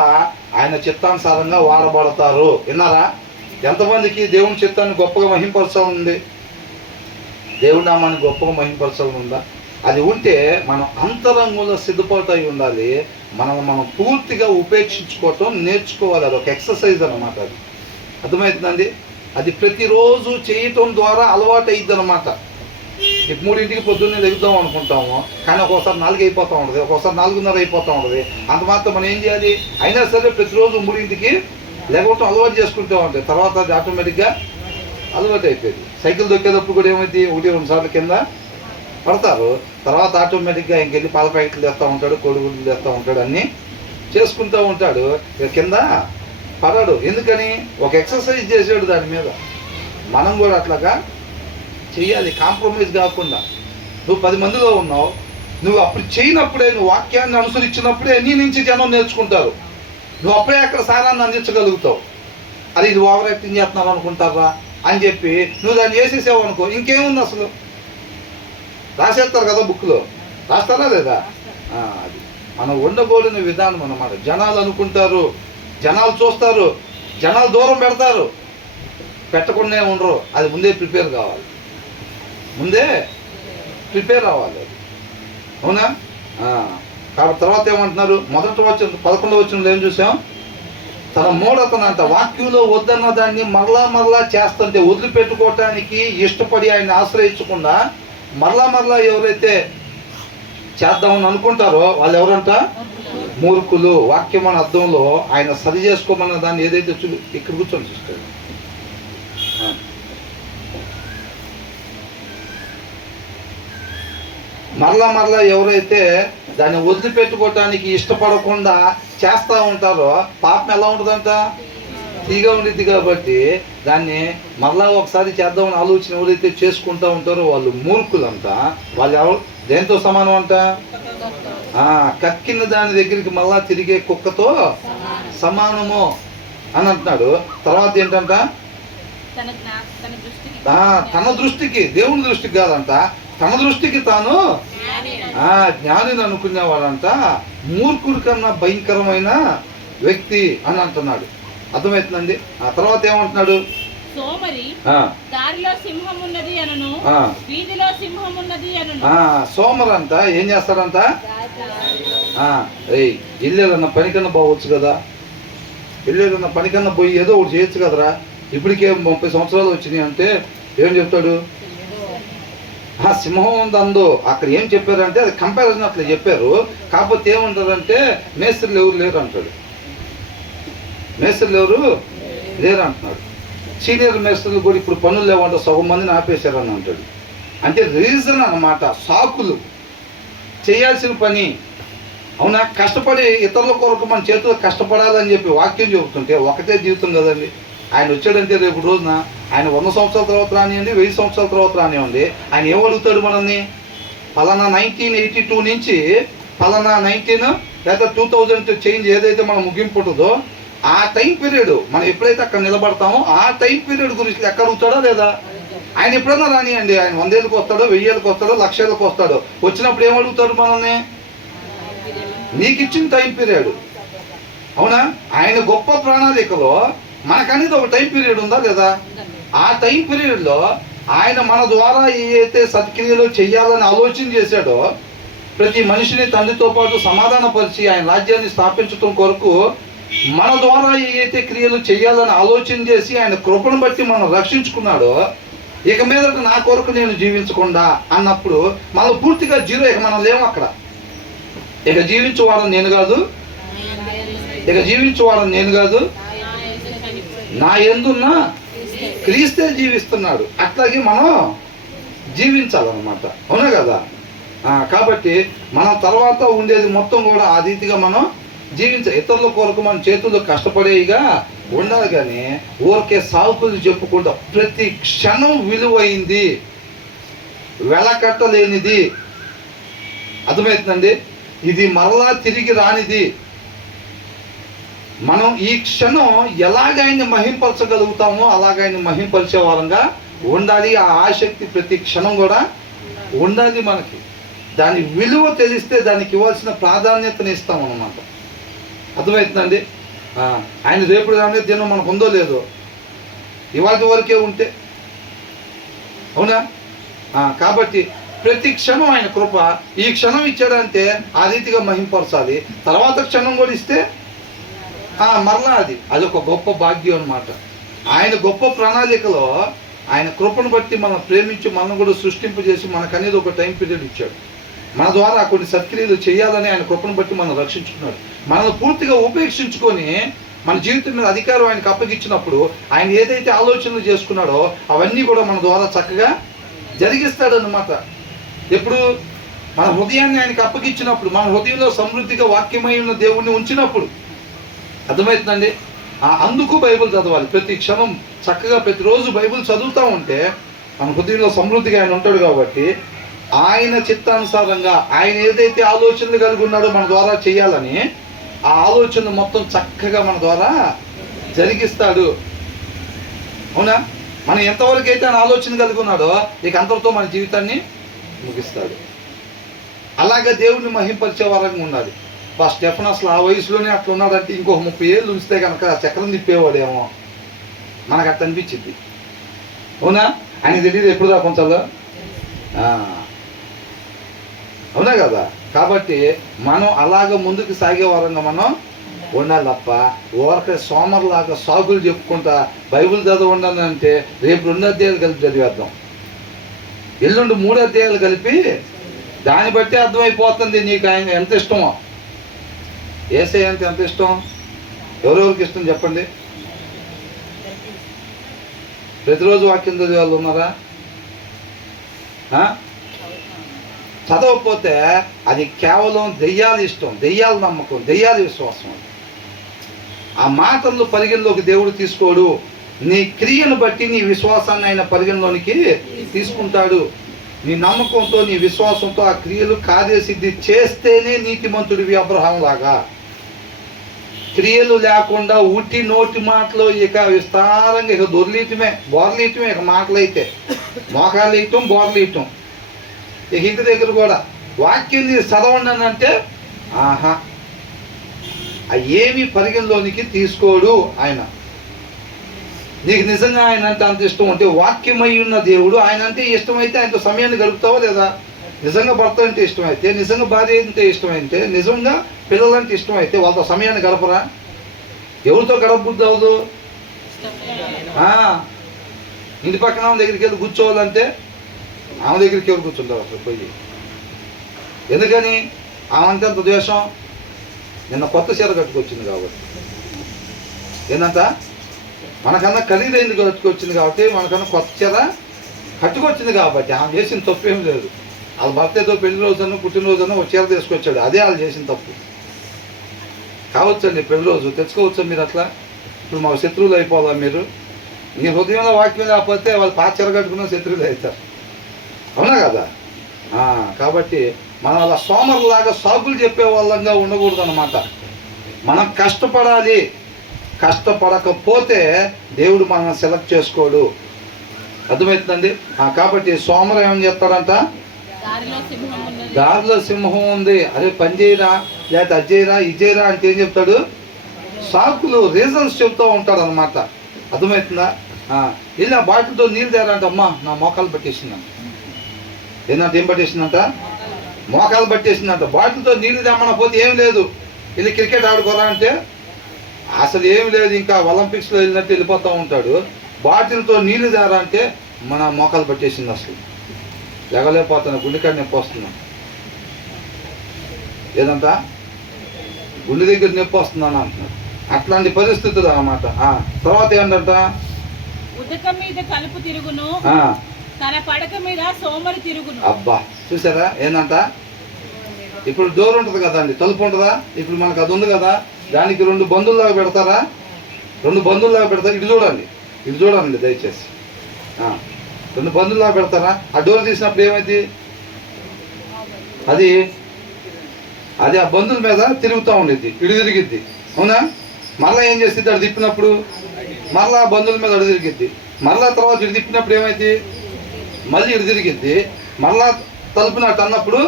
ఆయన చిత్తానుసారంగా వాడబడతారు. విన్నారా? ఎంతమందికి దేవుని చిత్తాన్ని గొప్పగా మహింపరచాలి? దేవుడి నామాన్ని గొప్పగా మహింపరచాలని ఉందా? అది ఉంటే మనం అంతరంగంలో సిద్ధపాటు అయి ఉండాలి. మనం పూర్తిగా ఉపేక్షించుకోవటం నేర్చుకోవాలి. అది ఒక ఎక్సర్సైజ్ అన్నమాట. అది అర్థమవుతుందండి? అది ప్రతిరోజు చేయటం ద్వారా అలవాటు అయ్యిద్ది అనమాట. 3ంటికి పొద్దున్నే లెగుద్దాం అనుకుంటాము, కానీ ఒక్కోసారి 4 అయిపోతూ ఉంటుంది, ఒక్కోసారి 4:30 అయిపోతూ ఉంటుంది. అంత మాత్రం మనం ఏం చేయాలి? అయినా సరే ప్రతిరోజు 3ంటికి లేకపోవటం అలవాటు చేసుకుంటూ ఉంటాయి. తర్వాత అది ఆటోమేటిక్గా అలవాటు అయిపోయింది. సైకిల్ దొక్కేటప్పుడు కూడా ఏమైంది? 1-2 సార్లు కింద పడతారు. తర్వాత ఆటోమేటిక్గా ఇంకెళ్ళి పాల ప్యాకెట్లు తెస్తూ ఉంటాడు, కోడిగుడ్లు తెస్తూ ఉంటాడు, అన్నీ చేసుకుంటూ ఉంటాడు. కింద పడడు. ఎందుకని? ఒక ఎక్సర్సైజ్ చేసాడు దాని మీద. మనం కూడా అట్లాగా చెయ్యాలి, కాంప్రమైజ్ కాకుండా. నువ్వు 10 మందిలో ఉన్నావు, నువ్వు అప్పుడు చేయనప్పుడే, నువ్వు వాక్యాన్ని అనుసరించినప్పుడే నీ నుంచి జనం నేర్చుకుంటారు. నువ్వు అప్పుడే అక్కడ సారాన్ని అందించగలుగుతావు. అది ఇది ఓవర్ యాక్టింగ్ చేస్తున్నావు అనుకుంటారా అని చెప్పి నువ్వు దాన్ని చేసేసావు అనుకో, ఇంకేముంది అసలు? రాసేస్తారు కదా బుక్లో, రాస్తారా లేదా? అది మనం ఉండబోలిన విధానం అన్నమాట. జనాలు అనుకుంటారు, జనాలు చూస్తారు, జనాలు దూరం పెడతారు, పెట్టకుండా ఉండరు. అది ముందే ప్రిపేర్ కావాలి, ముందే ప్రిపేర్ అవ్వాలి. అవునా? కాబట్టి తర్వాత ఏమంటున్నారు? మొదటి వచ్చిన 11వ వచనంలో ఏం చూసాం? తన మూఢతనంట, వాక్యంలో వద్దన్న దాన్ని మరలా చేస్తుంటే వదిలిపెట్టుకోవటానికి ఇష్టపడి ఆయన ఆశ్రయించకుండా మరలా ఎవరైతే చేద్దామని అనుకుంటారో వాళ్ళు ఎవరంట? మూర్ఖులు. వాక్యం అనే అర్థంలో ఆయన సరి చేసుకోమన్న దాన్ని ఏదైతే ఇక్కడ కూర్చొని చూస్తాడు. మరలా ఎవరైతే దాన్ని వదిలిపెట్టుకోవటానికి ఇష్టపడకుండా చేస్తూ ఉంటారో పాపం ఎలా ఉంటుందంట? తీగా ఉండిద్ది. కాబట్టి దాన్ని మరలా ఒకసారి చేద్దామని ఆలోచన ఎవరైతే చేసుకుంటూ ఉంటారో వాళ్ళు మూర్ఖులంట. వాళ్ళు ఎవరు దేంతో సమానం అంట? కక్కిన దాని దగ్గరికి మళ్ళా తిరిగే కుక్కతో సమానము అని అంటున్నాడు. తర్వాత ఏంటంట? తన దృష్టికి, దేవుని దృష్టికి కాదంట, తన దృష్టికి తాను జ్ఞానిని అనుకునేవాడంట మూర్ఖుడి కన్నా భయంకరమైన వ్యక్తి అని అంటున్నాడు. అర్థమవుతుందండి. ఆ తర్వాత ఏమంటున్నాడు? సోమరి దారిలో సింహం ఉన్నది అనను, వీధిలో సింహం ఉన్నది అనను. సోమరంట ఏం చేస్తాడంట? ఇల్లేదన్న పనికన్నా పోవచ్చు కదా, ఇల్లేదన్న పనికన్నా పోయి ఏదో ఒకటి చేయొచ్చు కదరా, ఇప్పటికే 30 సంవత్సరాలు వచ్చినాయి అంటే ఏం చెప్తాడు? సింహం ఉందో అక్కడ ఏం చెప్పారంటే అది కంపారిజన్ అట్లా చెప్పారు. కాకపోతే ఏమంటారంటే మేస్త్రులు ఎవరు లేరు అంటాడు. మేస్త్రులు ఎవరు లేరు అంటున్నాడు. సీనియర్ మేస్త్రులు కూడా ఇప్పుడు పనులు లేవంటే సగం మందిని ఆపేశారని అంటాడు. అంటే రీజన్ అన్నమాట, సాకులు. చేయాల్సిన పని అవునా, కష్టపడి ఇతరుల కొరకు మన చేతులు కష్టపడాలని చెప్పి వాక్యం చెబుతుంటే ఒకటే జీవితం కదండి. ఆయన వచ్చాడంటే రేపు రోజున ఆయన 100 సంవత్సరాల తర్వాత రానివ్వండి, 1000 సంవత్సరాల తర్వాత రానివ్వండి, ఆయన ఏమడుగుతాడు మనల్ని? ఫలానా 1982 నుంచి ఫలానా 19 లేదా 2000 చేంజ్ ఏదైతే మనం ముగింపు ఉంటుందో ఆ టైం పీరియడ్ మనం ఎప్పుడైతే అక్కడ నిలబడతామో ఆ టైం పీరియడ్ గురించి ఎక్కడ అడుగుతాడో లేదా? ఆయన ఎప్పుడైనా రానియండి, ఆయన 100 ఏళ్ళకి వస్తాడో, 1000 ఏళ్ళకి వస్తాడో, 1,00,000 ఏళ్ళకి వస్తాడో, వచ్చినప్పుడు ఏమడుగుతాడు మనల్ని? నీకు ఇచ్చిన టైం పీరియడ్. అవునా? ఆయన గొప్ప ప్రణాళికలో మనకనేది ఒక టైం పీరియడ్ ఉందా లేదా? ఆ టైం పీరియడ్లో ఆయన మన ద్వారా ఏదైతే సత్క్రియలు చెయ్యాలని ఆలోచన చేశాడో, ప్రతి మనిషిని తండ్రితో పాటు సమాధానపరిచి ఆయన రాజ్యాన్ని స్థాపించడం కొరకు మన ద్వారా ఏదైతే క్రియలు చేయాలని ఆలోచన చేసి ఆయన కృపను బట్టి మనం రక్షించుకున్నాడో, ఇక మీదట నా కొరకు నేను జీవించకుండా అన్నప్పుడు మనం పూర్తిగా జీరో. ఇక మనం లేము అక్కడ. ఇక జీవించేవాడని నేను కాదు, ఇక జీవించేవాడని నేను కాదు, నా యందున్న క్రీస్తే జీవిస్తున్నాడు. అట్లాగే మనం జీవించాలన్నమాట. అవునా కదా? కాబట్టి మనం తర్వాత ఉండేది మొత్తం కూడా ఆ రీతిగా మనం ఇతరుల కొరకు మన చేతుల్లో కష్టపడేగా ఉండాలి. కానీ ఊరికే సాకులు చెప్పుకుంటా ప్రతి క్షణం విలువైంది, వెలకట్టలేనిది. అర్థమవుతుందండి? ఇది మరలా తిరిగి రానిది. మనం ఈ క్షణం ఎలాగ ఆయన్ని మహింపరచగలుగుతామో అలాగ ఆయన్ని మహింపరిచే వారంగా ఉండాలి. ఆ ఆసక్తి ప్రతి క్షణం కూడా ఉండాలి మనకి. దాని విలువ తెలిస్తే దానికి ఇవ్వాల్సిన ప్రాధాన్యతని ఇస్తాం అన్నమాట. అర్థమవుతుందండి? ఆయన రేపు రానే దినం మనకు ఉందో లేదో, ఇవాటి వరకే ఉంటే. అవునా? కాబట్టి ప్రతి క్షణం ఆయన కృప. ఈ క్షణం ఇచ్చాడంటే ఆ రీతిగా మహింపరచాలి. తర్వాత క్షణం కూడా ఇస్తే మరలా అది ఒక గొప్ప భాగ్యం అన్నమాట. ఆయన గొప్ప ప్రణాళికలో ఆయన కృపను బట్టి మనం ప్రేమించి మనం కూడా సృష్టింపజేసి మనకు అనేది ఒక టైం పీరియడ్ ఇచ్చాడు. మన ద్వారా కొన్ని సత్క్రియలు చేయాలని ఆయన కృపను బట్టి మనం రక్షించుకున్నాడు. మనల్ని పూర్తిగా ఉపేక్షించుకొని మన జీవితం మీద అధికారం ఆయనకు అప్పగించినప్పుడు ఆయన ఏదైతే ఆలోచనలు చేసుకున్నాడో అవన్నీ కూడా మన ద్వారా చక్కగా జరిగిస్తాడు అన్నమాట. ఎప్పుడు? మన హృదయాన్ని ఆయనకు అప్పగించినప్పుడు, మన హృదయంలో సమృద్ధిగా వాక్యమై ఉన్న దేవుణ్ణి ఉంచినప్పుడు. అర్థమవుతుందండి? అందుకు బైబిల్ చదవాలి. ప్రతి క్షణం చక్కగా ప్రతిరోజు బైబిల్ చదువుతూ ఉంటే మన హృదయంలో సమృద్ధిగా ఆయన ఉంటాడు. కాబట్టి ఆయన చిత్తానుసారంగా ఆయన ఏదైతే ఆలోచనలు కలిగి ఉన్నాడో మన ద్వారా చేయాలని ఆ ఆలోచన మొత్తం చక్కగా మన ద్వారా జరిగిస్తాడు. అవునా? మనం ఎంతవరకు అయితే ఆయన ఆలోచన కలిగి ఉన్నాడో ఇక అంతటితో మన జీవితాన్ని ముగిస్తాడు. అలాగే దేవుడిని మహింపరిచే వారంగా ఉండాలి. స్టెఫెన్ అసలు ఆ వయసులోనే అట్లా ఉన్నాడంటే ఇంకొక 30 ఏళ్ళు ఉంచితే కనుక చక్రం తిప్పేవాడేమో, మనకు అట్లా అనిపించింది. అవునా? ఆయన తెలియదు ఎప్పుడు దాకుంచాలో. అవునా కదా? కాబట్టి మనం అలాగ ముందుకు సాగే వారంగా మనం ఉండాలి తప్ప ఊరకే సోమరులాగా సాగులు చెప్పుకుంటా బైబిల్ చదవండి అంటే రేపు 2 అధ్యాయాలు కలిపి చదివేద్దాం, ఎల్లుండి 3 అధ్యాయాలు కలిపి, దాన్ని బట్టి అర్థమైపోతుంది నీకు ఆయన ఎంత ఇష్టమో. యేసయ్య అంటే ఎంత ఇష్టం? ఎవరెవరికి ఇష్టం చెప్పండి? ప్రతిరోజు వాక్యం చదివే వాళ్ళు ఉన్నారా? చదవకపోతే అది కేవలం దెయ్యాల ఇష్టం, దెయ్యాల నమ్మకం, దెయ్యాల విశ్వాసం. ఆ మాటలను పరిగణలోకి దేవుడు తీసుకోడు. నీ క్రియను బట్టి నీ విశ్వాసాన్ని ఆయన పరిగణలోనికి తీసుకుంటాడు. నీ నమ్మకంతో నీ విశ్వాసంతో ఆ క్రియలు కార్యసిద్ధి చేస్తేనే నీతిమంతుడివి అబ్రహాం లాగా. క్రియలు లేకుండా ఉట్టి నోటి మాటలు ఇక విస్తారంగా ఇక దొర్లీయటమే, బోర్లీయటమే. ఇక మాటలు అయితే మోకాలు ఇయటం, బోర్లీయటం. ఇక ఇంటి దగ్గర కూడా వాక్యం చదవండి అని అంటే ఆహా ఏమి పరిగణలోనికి తీసుకోడు ఆయన. నీకు నిజంగా ఆయన అంటే అంత ఇష్టం ఉంటే, వాక్యమై ఉన్న దేవుడు ఆయన అంటే ఇష్టమైతే ఆయనతో సమయాన్ని గడుపుతావా లేదా? నిజంగా భర్త అంటే ఇష్టమైతే, నిజంగా భార్య అంటే ఇష్టమైతే, నిజంగా పిల్లలంటే ఇష్టమైతే వాళ్ళతో సమయాన్ని గడపరా? ఎవరితో గడపబుద్ధి అవ్వదు? ఇంటి పక్కన ఆమె దగ్గరికి వెళ్ళి కూర్చోవాలంటే ఆమె దగ్గరికి ఎవరు కూర్చుంటారు అసలు పోయి? ఎందుకని? ఆమె అంటే అంత ద్వేషం. నిన్న కొత్త చీర కట్టుకొచ్చింది కాబట్టి, ఏంటంట మనకన్నా ఖరీదైంది కట్టుకొచ్చింది కాబట్టి, మనకన్నా కొత్త చీర కట్టుకొచ్చింది కాబట్టి ఆమె చేసిన తప్పు ఏం లేదు. వాళ్ళ భర్త ఏదో పెళ్లి రోజున పుట్టినరోజున ఒక చీర తీసుకొచ్చాడు, అదే వాళ్ళు చేసిన తప్పు కావచ్చండి. పెళ్లి రోజు తెచ్చుకోవచ్చా మీరు అట్లా? ఇప్పుడు మాకు శత్రువులు అయిపోవాలా మీరు? నీ హృదయంలో వాక్యం లేకపోతే వాళ్ళు పాత చీర కట్టుకున్న శత్రువులు అవుతారు, అవునా కదా? కాబట్టి మనం అలా సోమరులాగా సాగులు చెప్పే వాళ్ళంగా ఉండకూడదు అన్నమాట. మనం కష్టపడాలి. కష్టపడకపోతే దేవుడు మనల్ని సెలెక్ట్ చేసుకోడు. అర్థమవుతుందండి? కాబట్టి సోమరు ఏమని చెప్తాడంట? దారిలో సింహం ఉంది, అరే పని చేయరా, లేకపోతే అజ్జేయరా ఇజ్జేయరా అంటే ఏం చెప్తాడు? సాకులు, రీజన్స్ చెప్తూ ఉంటాడు అనమాట. అర్థమవుతుందా? ఇలా బాటిల్తో నీళ్ళు తేరంట. అమ్మా నా మోకాలు పట్టేసిందంట. ఏంటంటే ఏం పట్టేసిందంట? మోకాలు పట్టేసిందంట. బాటిల్తో నీళ్ళు తెమ్మన పోతే ఏం లేదు, వెళ్ళి క్రికెట్ ఆడుకోరా అంటే అసలు ఏం లేదు, ఇంకా ఒలింపిక్స్లో వెళ్ళినట్టు వెళ్ళిపోతూ ఉంటాడు. బాటిల్తో నీళ్ళు తేరా అంటే మన మోకాలు పట్టేసింది, అసలు ఎగలేకపోతున్నా, గుండెకాడ నొప్పి వస్తున్నాను. ఏదంట? గుండె దగ్గర నొప్పి వస్తున్నాను అంటున్నాడు. అట్లాంటి పరిస్థితులు అన్నమాట. తర్వాత ఏంటంట? ఉదకం మీద కలుపు తిరుగును, తన పడక మీద సోమరి తిరుగును. అబ్బా చూసారా? ఏంటంట? ఇప్పుడు డోర్ ఉంటుంది కదండి, తలుపు ఉంటుందా? ఇప్పుడు మనకు అది ఉంది కదా, దానికి 2 బంధువులాగా పెడతారా? 2 బంధువులాగా పెడతారు. ఇటు చూడండి దయచేసి. 2 బంధువులాగా పెడతారా? ఆ డోర్ తీసినప్పుడు ఏమైంది? అది ఆ బంధువుల మీద తిరుగుతూ ఉండిద్ది, ఇటు తిరిగిద్ది, అవునా? మళ్ళీ ఏం చేస్తుంది? అటు తిప్పినప్పుడు మళ్ళీ ఆ బంధువుల మీద అటు తిరిగిద్ది. మళ్ళీ తర్వాత ఇటు తిప్పినప్పుడు ఏమైంది? మళ్ళీ ఇటు తిరిగిద్ది. మళ్ళా తలుపునట్టు అన్నప్పుడు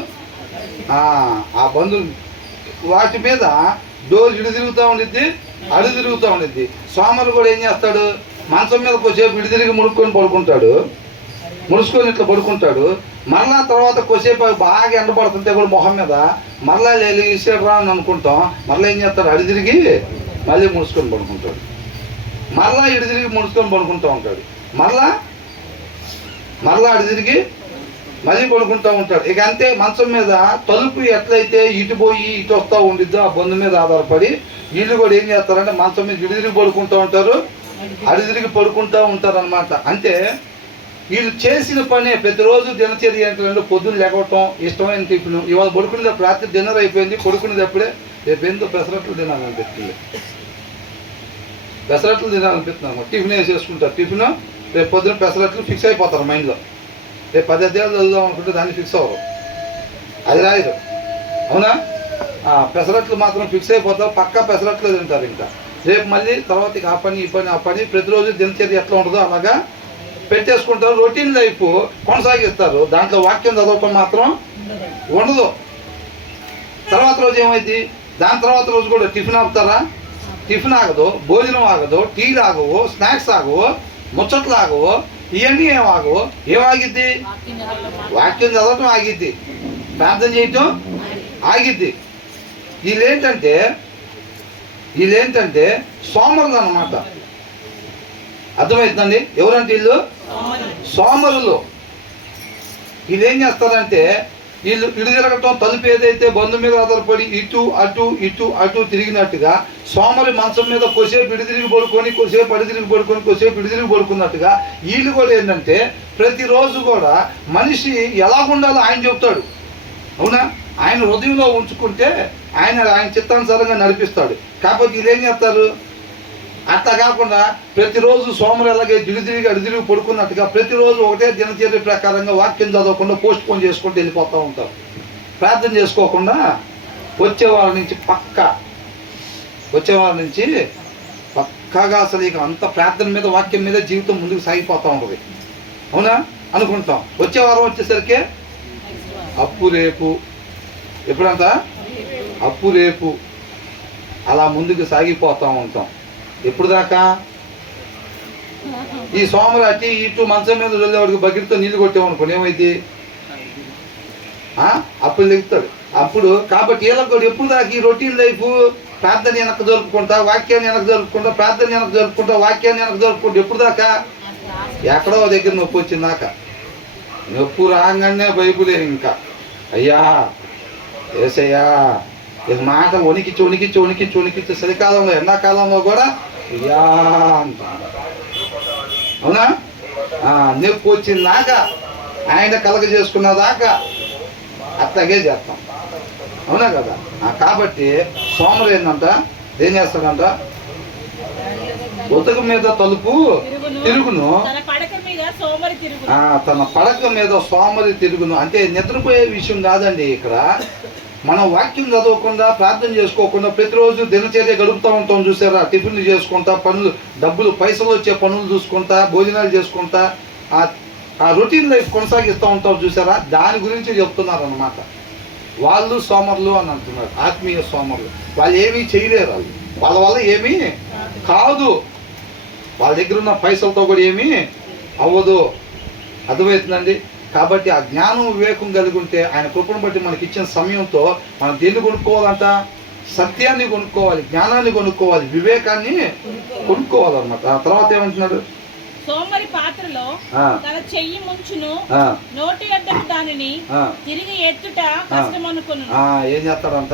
ఆ బంధువులు వాటి మీద డోర్ ఇటు తిరుగుతూ ఉండిద్ది, అడు తిరుగుతూ ఉండిద్ది. సోమరు కూడా ఏం చేస్తాడు? మంచం మీద కొద్దిసేపు ఇటు తిరిగి ముడుచుకొని ఇట్లా పడుకుంటాడు. మళ్ళా తర్వాత కొద్దిసేపు బాగా ఎండపడుతుంటే కూడా మొహం మీద మళ్ళా ఇసాడు రా అని అనుకుంటాం. మళ్ళీ ఏం చేస్తాడు? అడి తిరిగి మళ్ళీ ముడుచుకొని పడుకుంటాడు. మళ్ళా ఇటు తిరిగి ముడుచుకొని పడుకుంటూ ఉంటాడు. మళ్ళా అడి తిరిగి మళ్ళీ పడుకుంటూ ఉంటాడు. ఇక అంతే. మంచం మీద తలుపు ఎట్లయితే ఇటు పోయి ఇటు వస్తూ ఉండిద్దో ఆ బంధు మీద ఆధారపడి వీళ్ళు కూడా ఏం చేస్తారంటే మంచం మీద ఇటు తిరిగి పడుకుంటూ ఉంటారు, అడి తిరిగి పడుకుంటూ ఉంటారు అనమాట. అంటే వీళ్ళు చేసిన పనే ప్రతిరోజు దినచర్య ఏంటంటే పొద్దున్న లేకపోవటం, ఇష్టమైన టిఫిన్. ఇవాళ పడుకునేటప్పుడు రాత్రి డిన్నర్ అయిపోయింది, పడుకునేటప్పుడే రేపు ఏందో పెసరట్లు తినాలనిపిస్తుంది, టిఫిన్ వేసేసుకుంటారు. టిఫిన్ రేపు పొద్దున పెసరట్లు ఫిక్స్ అయిపోతారు మైండ్లో. రేపు 10 అధ్యాయాలు చదువుదాం అనుకుంటే దాన్ని ఫిక్స్ అవ్వరు, అది రాయరు, అవునా? పెసరట్లు మాత్రం ఫిక్స్ అయిపోతారు, పక్కా పెసరట్లు తింటారు. ఇంకా రేపు మళ్ళీ తర్వాత ఆ పని ప్రతిరోజు దినచర్య ఎట్లా ఉంటుందో అలాగా పెట్టేసుకుంటారు. రొటీన్ లైఫ్ కొనసాగిస్తారు. దాంట్లో వాక్యం చదవటం మాత్రం ఉండదు. తర్వాత రోజు ఏమైంది? దాని తర్వాత రోజు కూడా టిఫిన్ ఆపుతారా? టిఫిన్ ఆగదు, భోజనం ఆగదు, టీలు ఆగవు, స్నాక్స్ ఆగవు, ముచ్చట్లు ఆగవు, ఇవన్నీ ఏమాగవు. ఏమాగిద్ది? వాక్యం చదవటం ఆగిద్ది, ప్రార్థన చేయటం ఆగిద్ది. వీళ్ళేంటంటే సోమరులు అన్నమాట. అర్థమవుతుందండి? ఎవరంటే వీళ్ళు సోమరులు. వీళ్ళు ఏం చేస్తారంటే వీళ్ళు ఇటు తిరగటం, తలుపు ఏదైతే బంధు మీద ఆధారపడి ఇటు అటు తిరిగినట్టుగా సోమరి మంచం మీద కొద్దిసేపు ఇటు తిరిగి పడుకొని, కొద్దిసేపు అడి తిరిగి పడుకొని, కొద్దిసేపు ఇటు తిరిగి పడుకున్నట్టుగా వీళ్ళు కూడా ఏంటంటే ప్రతిరోజు కూడా మనిషి ఎలా ఉండాలో ఆయన చెప్తాడు, అవునా? ఆయన హృదయంలో ఉంచుకుంటే ఆయన చిత్తానుసారంగా నడిపిస్తాడు. కాకపోతే వీళ్ళు ఏం చేస్తారు? అట్లా కాకుండా ప్రతిరోజు సోమరు ఎలాగే తిరిగి అడిదిరిగి పడుకున్నట్టుగా ప్రతిరోజు ఒకటే దినచర్య ప్రకారంగా వాక్యం చదవకుండా పోస్ట్ పోన్ చేసుకుంటూ వెళ్ళిపోతూ ఉంటారు. ప్రార్థన చేసుకోకుండా వచ్చే వాళ్ళ నుంచి పక్కాగా అసలు ఇక అంత ప్రార్థన మీద వాక్యం మీద జీవితం ముందుకు సాగిపోతూ ఉంటుంది, అవునా? అనుకుంటాం. వచ్చే వారం వచ్చేసరికి అప్పు రేపు, ఎప్పుడంతా అప్పు రేపు అలా ముందుకు సాగిపోతూ ఉంటాం. ఎప్పుడు దాకా? ఈ సోమరాటి ఇటు మంచం మీద వెళ్ళేవాడికి బకెట్తో నీళ్లు కొట్టేమనుకోండి ఏమైంది? అప్పుడు లెగుతాడు. అప్పుడు కాబట్టి వీళ్ళకి ఎప్పుడు దాకా ఈ రొటీన్ లైఫ్, ప్రార్థన వెనక జరుపుకుంటా, వాక్యాన్ని వెనక జరుపుకుంటా, ప్రార్థన వెనక జరుపుకుంటా, వాక్యాన్ని వెనక జరుపుకుంటా. ఎప్పుడు దాకా? ఎక్కడో దగ్గర నొప్పి వచ్చిందాక. నొప్పు రాగానే బైబులే ఇంకా, అయ్యా ఏసయ్యా ఇక మాట వణికిచ్చి చలికాలంలో ఎండాకాలంలో కూడా అయ్యా అంట. అవునా? నొప్పి వచ్చిందాక ఆయన కలగ చేసుకున్నదాకా అట్లాగే చేస్తాం. అవునా కదా? కాబట్టి సోమరు ఏంటంట, ఏం చేస్తాడంట? ఉతక మీద తలుపు తిరుగును, తన పడక మీద సోమరి తిరుగును. అంటే నిద్రపోయే విషయం కాదండి ఇక్కడ. మనం వాక్యం చదవకుండా, ప్రార్థన చేసుకోకుండా ప్రతిరోజు దినచర్య గడుపుతూ ఉంటాం. చూసారా? టిఫిన్లు చేసుకుంటా, పనులు, డబ్బులు, పైసలు వచ్చే పనులు చూసుకుంటా, భోజనాలు చేసుకుంటా, ఆ రొటీన్ లైఫ్ కొనసాగిస్తూ ఉంటాం. చూసారా? దాని గురించి చెప్తున్నారు అన్నమాట. వాళ్ళు సోమరులు అని అంటున్నారు, ఆత్మీయ సోమరులు. వాళ్ళు ఏమీ చేయలేరు, వాళ్ళ వల్ల ఏమీ కాదు, వాళ్ళ దగ్గర ఉన్న పైసలతో కూడా ఏమీ అవ్వదు. అర్థమవుతుందండి? కాబట్టి ఆ జ్ఞానం, వివేకం కలిగి ఉంటే, ఆయన కృపను బట్టి మనకి ఇచ్చిన సమయంతో మనం దేన్ని కొనుక్కోవాలంట? సత్యాన్ని కొనుక్కోవాలి, జ్ఞానాన్ని కొనుక్కోవాలి, వివేకాన్ని కొనుక్కోవాలన్నమాట. ఆ తర్వాత ఏమంటున్నాడు? సోమరి పాత్రలో తన చెయ్యి ముంచును, నోటి యొద్దకు దానిని తిరిగి ఎత్తుట కష్టమనుకొను. ఏం చేస్తాడంట?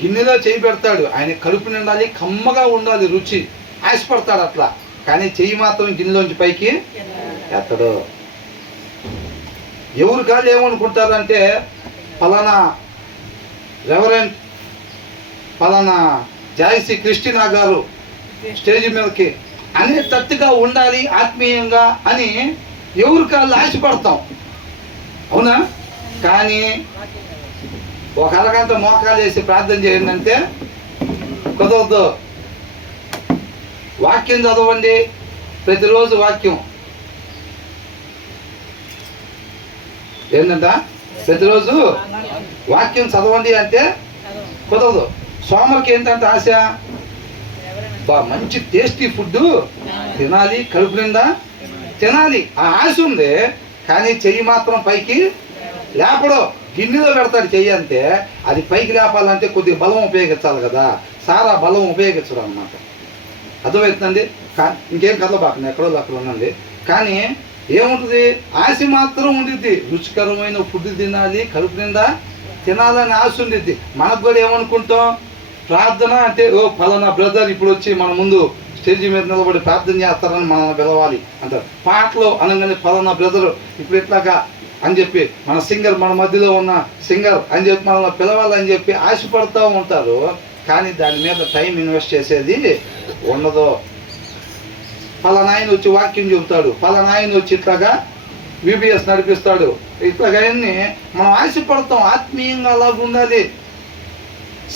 గిన్నెలో చెయ్యి పెడతాడు. ఆయన కడుపు నిండాలి, కమ్మగా ఉండాలి, రుచి, ఆశపడతాడు అట్లా. కానీ చెయ్యి మాత్రం గిన్నెలోంచి పైకి ఎత్తడు. ఎవరు కాదు ఏమనుకుంటారంటే, ఫలానా రెవరెంట్ ఫలానా జాయిసి క్రిస్టినా గారు స్టేజ్ మీదకి అనేటట్టుగా ఉండాలి ఆత్మీయంగా అని ఎవరు కాళ్ళు ఆశపడతాం. అవునా? కానీ ఒక అరగంట మోకాలు వేసి ప్రార్థన చేయండి అంటే కుదరదు. వాక్యం చదవండి, ప్రతిరోజు వాక్యం ఏంటంట, ప్రతిరోజు వాక్యం చదవండి అంటే కుదరదు. సోమరికి ఏంటంటే ఆశ, మంచి టేస్టీ ఫుడ్ తినాలి, కడుపు నిండా తినాలి, ఆ ఆశ ఉంది. కానీ చెయ్యి మాత్రం పైకి లేపడు. గిన్నెలో పెడతాడు చెయ్యి అంటే, అది పైకి లేపాలంటే కొద్దిగా బలం ఉపయోగించాలి కదా, సారా బలం ఉపయోగించడం అన్నమాట. అర్థమవుతుందండి? ఇంకేం కదలబాకండి, ఎక్కడో అక్కడ ఉందండి. కానీ ఏముంటుంది? ఆశ మాత్రం ఉండిద్ది, రుచికరమైన ఫుడ్ తినాలి, కడుపు నిండా తినాలని ఆశ ఉండిద్ది. మనకు కూడా ఏమనుకుంటాం? ప్రార్థన అంటే ఫలానా బ్రదర్ ఇప్పుడు వచ్చి మన ముందు స్టేజీ మీద నిలబడి ప్రార్థన చేస్తారని మనల్ని పిలవాలి అంటారు. పాటలో అనగానే ఫలానా బ్రదర్ ఇప్పుడు ఎట్లాగా అని చెప్పి, మన సింగర్, మన మధ్యలో ఉన్న సింగర్ అని చెప్పి మనల్ని పిలవాలని చెప్పి ఆశపడుతూ ఉంటారు. కానీ దాని మీద టైం ఇన్వెస్ట్ చేసేది ఉండదు. ఫలానా ఆయన వచ్చి వాక్యం చెబుతాడు, ఫలానా ఆయన వచ్చి ఇట్లాగా విబిఎస్ నడిపిస్తాడు, ఇట్లాగా అన్నీ మనం ఆశపడతాం. ఆత్మీయంగా అలాగ ఉండాలి.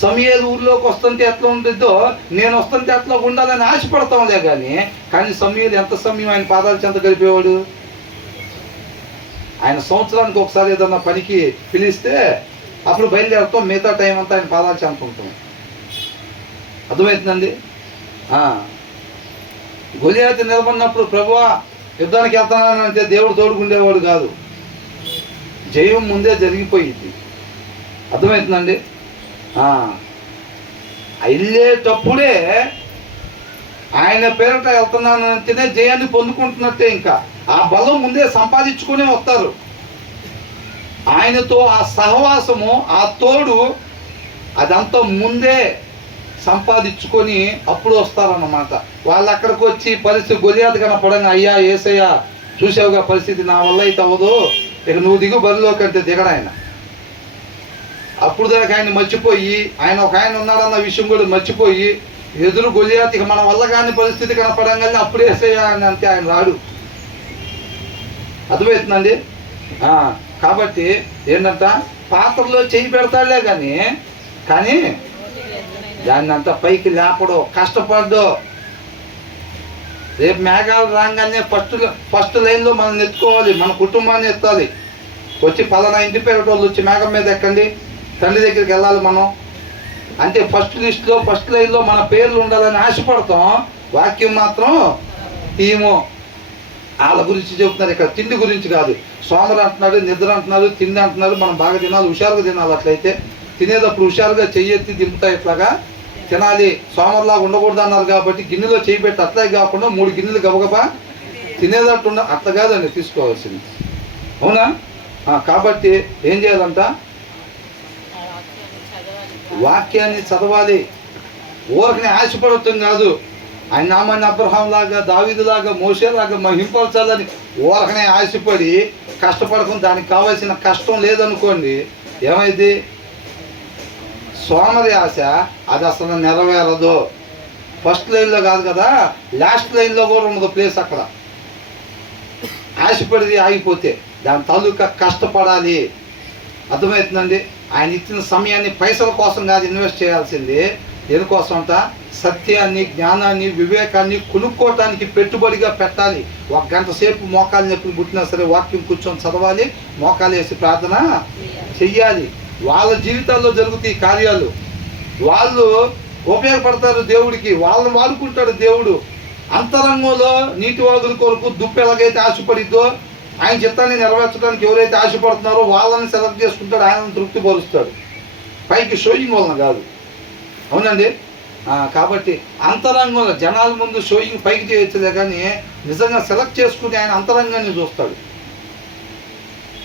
సమయాలు ఊర్లోకి వస్తుంటే ఎట్లా ఉంటుందో, నేను వస్తుంటే అట్లా ఉండాలని ఆశపడతాంలే. కానీ సమయాలు ఎంత సమయం ఆయన పాదాల చెంత గడిపేవాడు? ఆయన సంవత్సరానికి ఒకసారి ఏదన్నా పనికి పిలిస్తే అప్పుడు బయలుదేరుతాం, మిగతా టైం అంతా ఆయన పాదాల చెంత ఉంటాం. అర్థమవుతుందండి? గొలియాతు నిలబడినప్పుడు ప్రభువా యుద్ధానికి వెళ్తానంటే దేవుడు తోడుకుండేవాడు కాదు, జయం ముందే జరిగిపోయింది. అర్థమవుతుందండి? వెళ్ళేటప్పుడే ఆయన పేరిట వెళ్తున్నానంటేనే జయాన్ని పొందుకుంటున్నట్టే. ఇంకా ఆ బలం ముందే సంపాదించుకునే వస్తారు. ఆయనతో ఆ సహవాసము, ఆ తోడు, అదంతా ముందే సంపాదించుకొని అప్పుడు వస్తారన్నమాట. వాళ్ళు అక్కడికి వచ్చి పరిస్థితి గొలియాతు కనపడంగా, అయ్యా ఏసయ్యా చూసావుగా పరిస్థితి, నా వల్ల అయితే అవ్వదు, ఇక నువ్వు దిగు బరిలోకి అంటే దిగడు ఆయన. అప్పుడు దాకా ఆయన మర్చిపోయి, ఆయన ఒక ఆయన ఉన్నాడన్న విషయం కూడా మర్చిపోయి ఎదురు గొలియాతు ఇక మన వల్ల కాని పరిస్థితి కనపడంగానే అప్పుడు ఏసయ్యా అని అంటే ఆయన రాడు. అర్థమవుతుందండి? కాబట్టి ఏంటంట, పాత్రలో చెయ్యి పెడతాడులే కానీ దాన్ని అంతా పైకి లేపడు, కష్టపడ్డు. రేపు మేఘాలు రాగానే ఫస్ట్ లైన్లో మనం ఎత్తుకోవాలి, మన కుటుంబాన్ని ఎత్తాలి. వచ్చి పలానా ఇంటి పేరు వాళ్ళు వచ్చి మేఘం మీద ఎక్కండి, తండ్రి దగ్గరికి వెళ్ళాలి మనం అంటే ఫస్ట్ లిస్ట్లో ఫస్ట్ లైన్లో మన పేర్లు ఉండాలని ఆశపడతాం. వాక్యం మాత్రం తీయము. వాళ్ళ గురించి చెబుతున్నారు ఇక్కడ, తిండి గురించి కాదు. సోమరు అంటున్నాడు, నిద్ర అంటున్నారు, తిండి అంటున్నారు. మనం బాగా తినాలి, హుషారుగా తినాలి. అట్లయితే తినేటప్పుడు హుషారుగా చెయ్యెత్తి దింపుతా ఇట్లాగా తినాలి. సోమరులాగా ఉండకూడదు అన్నారు కాబట్టి గిన్నెలో చేయి పెట్టి అట్లాగే కాకుండా 3 గిన్నెలు గబగబా తినేటట్టు అట్లా కాదండి తీసుకోవాల్సింది. అవునా? కాబట్టి ఏం చేయాలంట? వాక్యాన్ని చదవాలి. ఊరికనే ఆశపడటం కాదు. ఆయన నామాన్ని అబ్రహాం లాగా, దావీదులాగా, మోషేలాగా మహింపరచాలని ఊరకనే ఆశపడి కష్టపడకుండా దానికి కావాల్సిన కష్టం లేదనుకోండి, ఏమైంది? సోమరి ఆశ అది అసలు నెరవేరదు. ఫస్ట్ లైన్లో కాదు కదా, లాస్ట్ లైన్లో కూడా ఉండదు ప్లేస్ అక్కడ. ఆశపడి ఆగిపోతే దాని తాలూకా కష్టపడాలి. అర్థమవుతుందండి? ఆయన ఇచ్చిన సమయాన్ని పైసల కోసం కాదు ఇన్వెస్ట్ చేయాల్సింది. దేనికోసం అంట? సత్యాన్ని, జ్ఞానాన్ని, వివేకాన్ని కొనుక్కోవటానికి పెట్టుబడిగా పెట్టాలి. 1 గంట సేపు మోకాలు నొప్పులు పుట్టినా సరే వాక్యం కూర్చొని చదవాలి, మోకాలు వేసి ప్రార్థన చెయ్యాలి. వాళ్ళ జీవితాల్లో జరుగుతాయి కార్యాలు. వాళ్ళు ఉపయోగపడతారు దేవుడికి, వాళ్ళని వాడుకుంటాడు దేవుడు. అంతరంగంలో నీటి వాగుల కొరకు దుప్పు ఎలాగైతే ఆశపడిద్దో, ఆయన చిత్తాన్ని నెరవేర్చడానికి ఎవరైతే ఆశపడుతున్నారో వాళ్ళని సెలెక్ట్ చేసుకుంటాడు, ఆయనను తృప్తిపరుస్తాడు. పైకి షోయింగ్ వలన కాదు. అవునండి? కాబట్టి అంతరంగంలో జనాల ముందు షోయింగ్ పైకి చేయొచ్చులే కానీ నిజంగా సెలెక్ట్ చేసుకుని ఆయన అంతరంగాన్ని చూస్తాడు.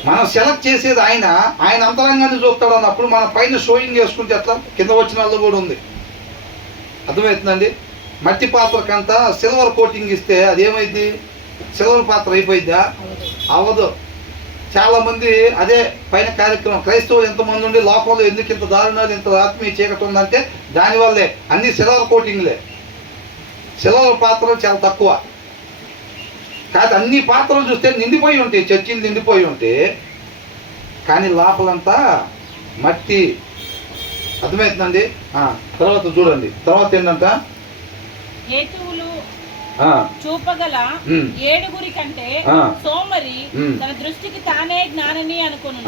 మనం సెలెక్ట్ చేసేది ఆయన అంతరంగాన్ని చూస్తాడు అన్నప్పుడు మన పైన షోయింగ్ చేసుకుంటే ఎట్లా? కింద వచ్చిన వాళ్ళు కూడా ఉంది. అర్థమవుతుందండి? మట్టి పాత్రకంతా సిల్వర్ కోటింగ్ ఇస్తే అదేమైంది? సిల్వర్ పాత్ర అయిపోయిద్దా? అవ్వదు. చాలామంది అదే పైన కార్యక్రమం. క్రైస్తవులు ఎంతమంది ఉండి లోకంలో ఎందుకు ఇంత దారుణాలు, ఇంత ఆత్మీయ చీకటి ఉందంటే దానివల్లే. అన్ని సిల్వర్ కోటింగ్లే. సిల్వర్ పాత్రలు చాలా తక్కువ. కాదు, అన్ని పాత్రలు చూస్తే నిండిపోయి ఉంటాయి, చర్చిలు నిండిపోయి ఉంటాయి, కానీ లోపలంతా మట్టి. అర్థమవుతుందండి? తర్వాత చూడండి, తర్వాత ఏంటంట? హేతువులు చూపగల 7 కంటే సోమరి తన దృష్టికి తానే జ్ఞానని అనుకును.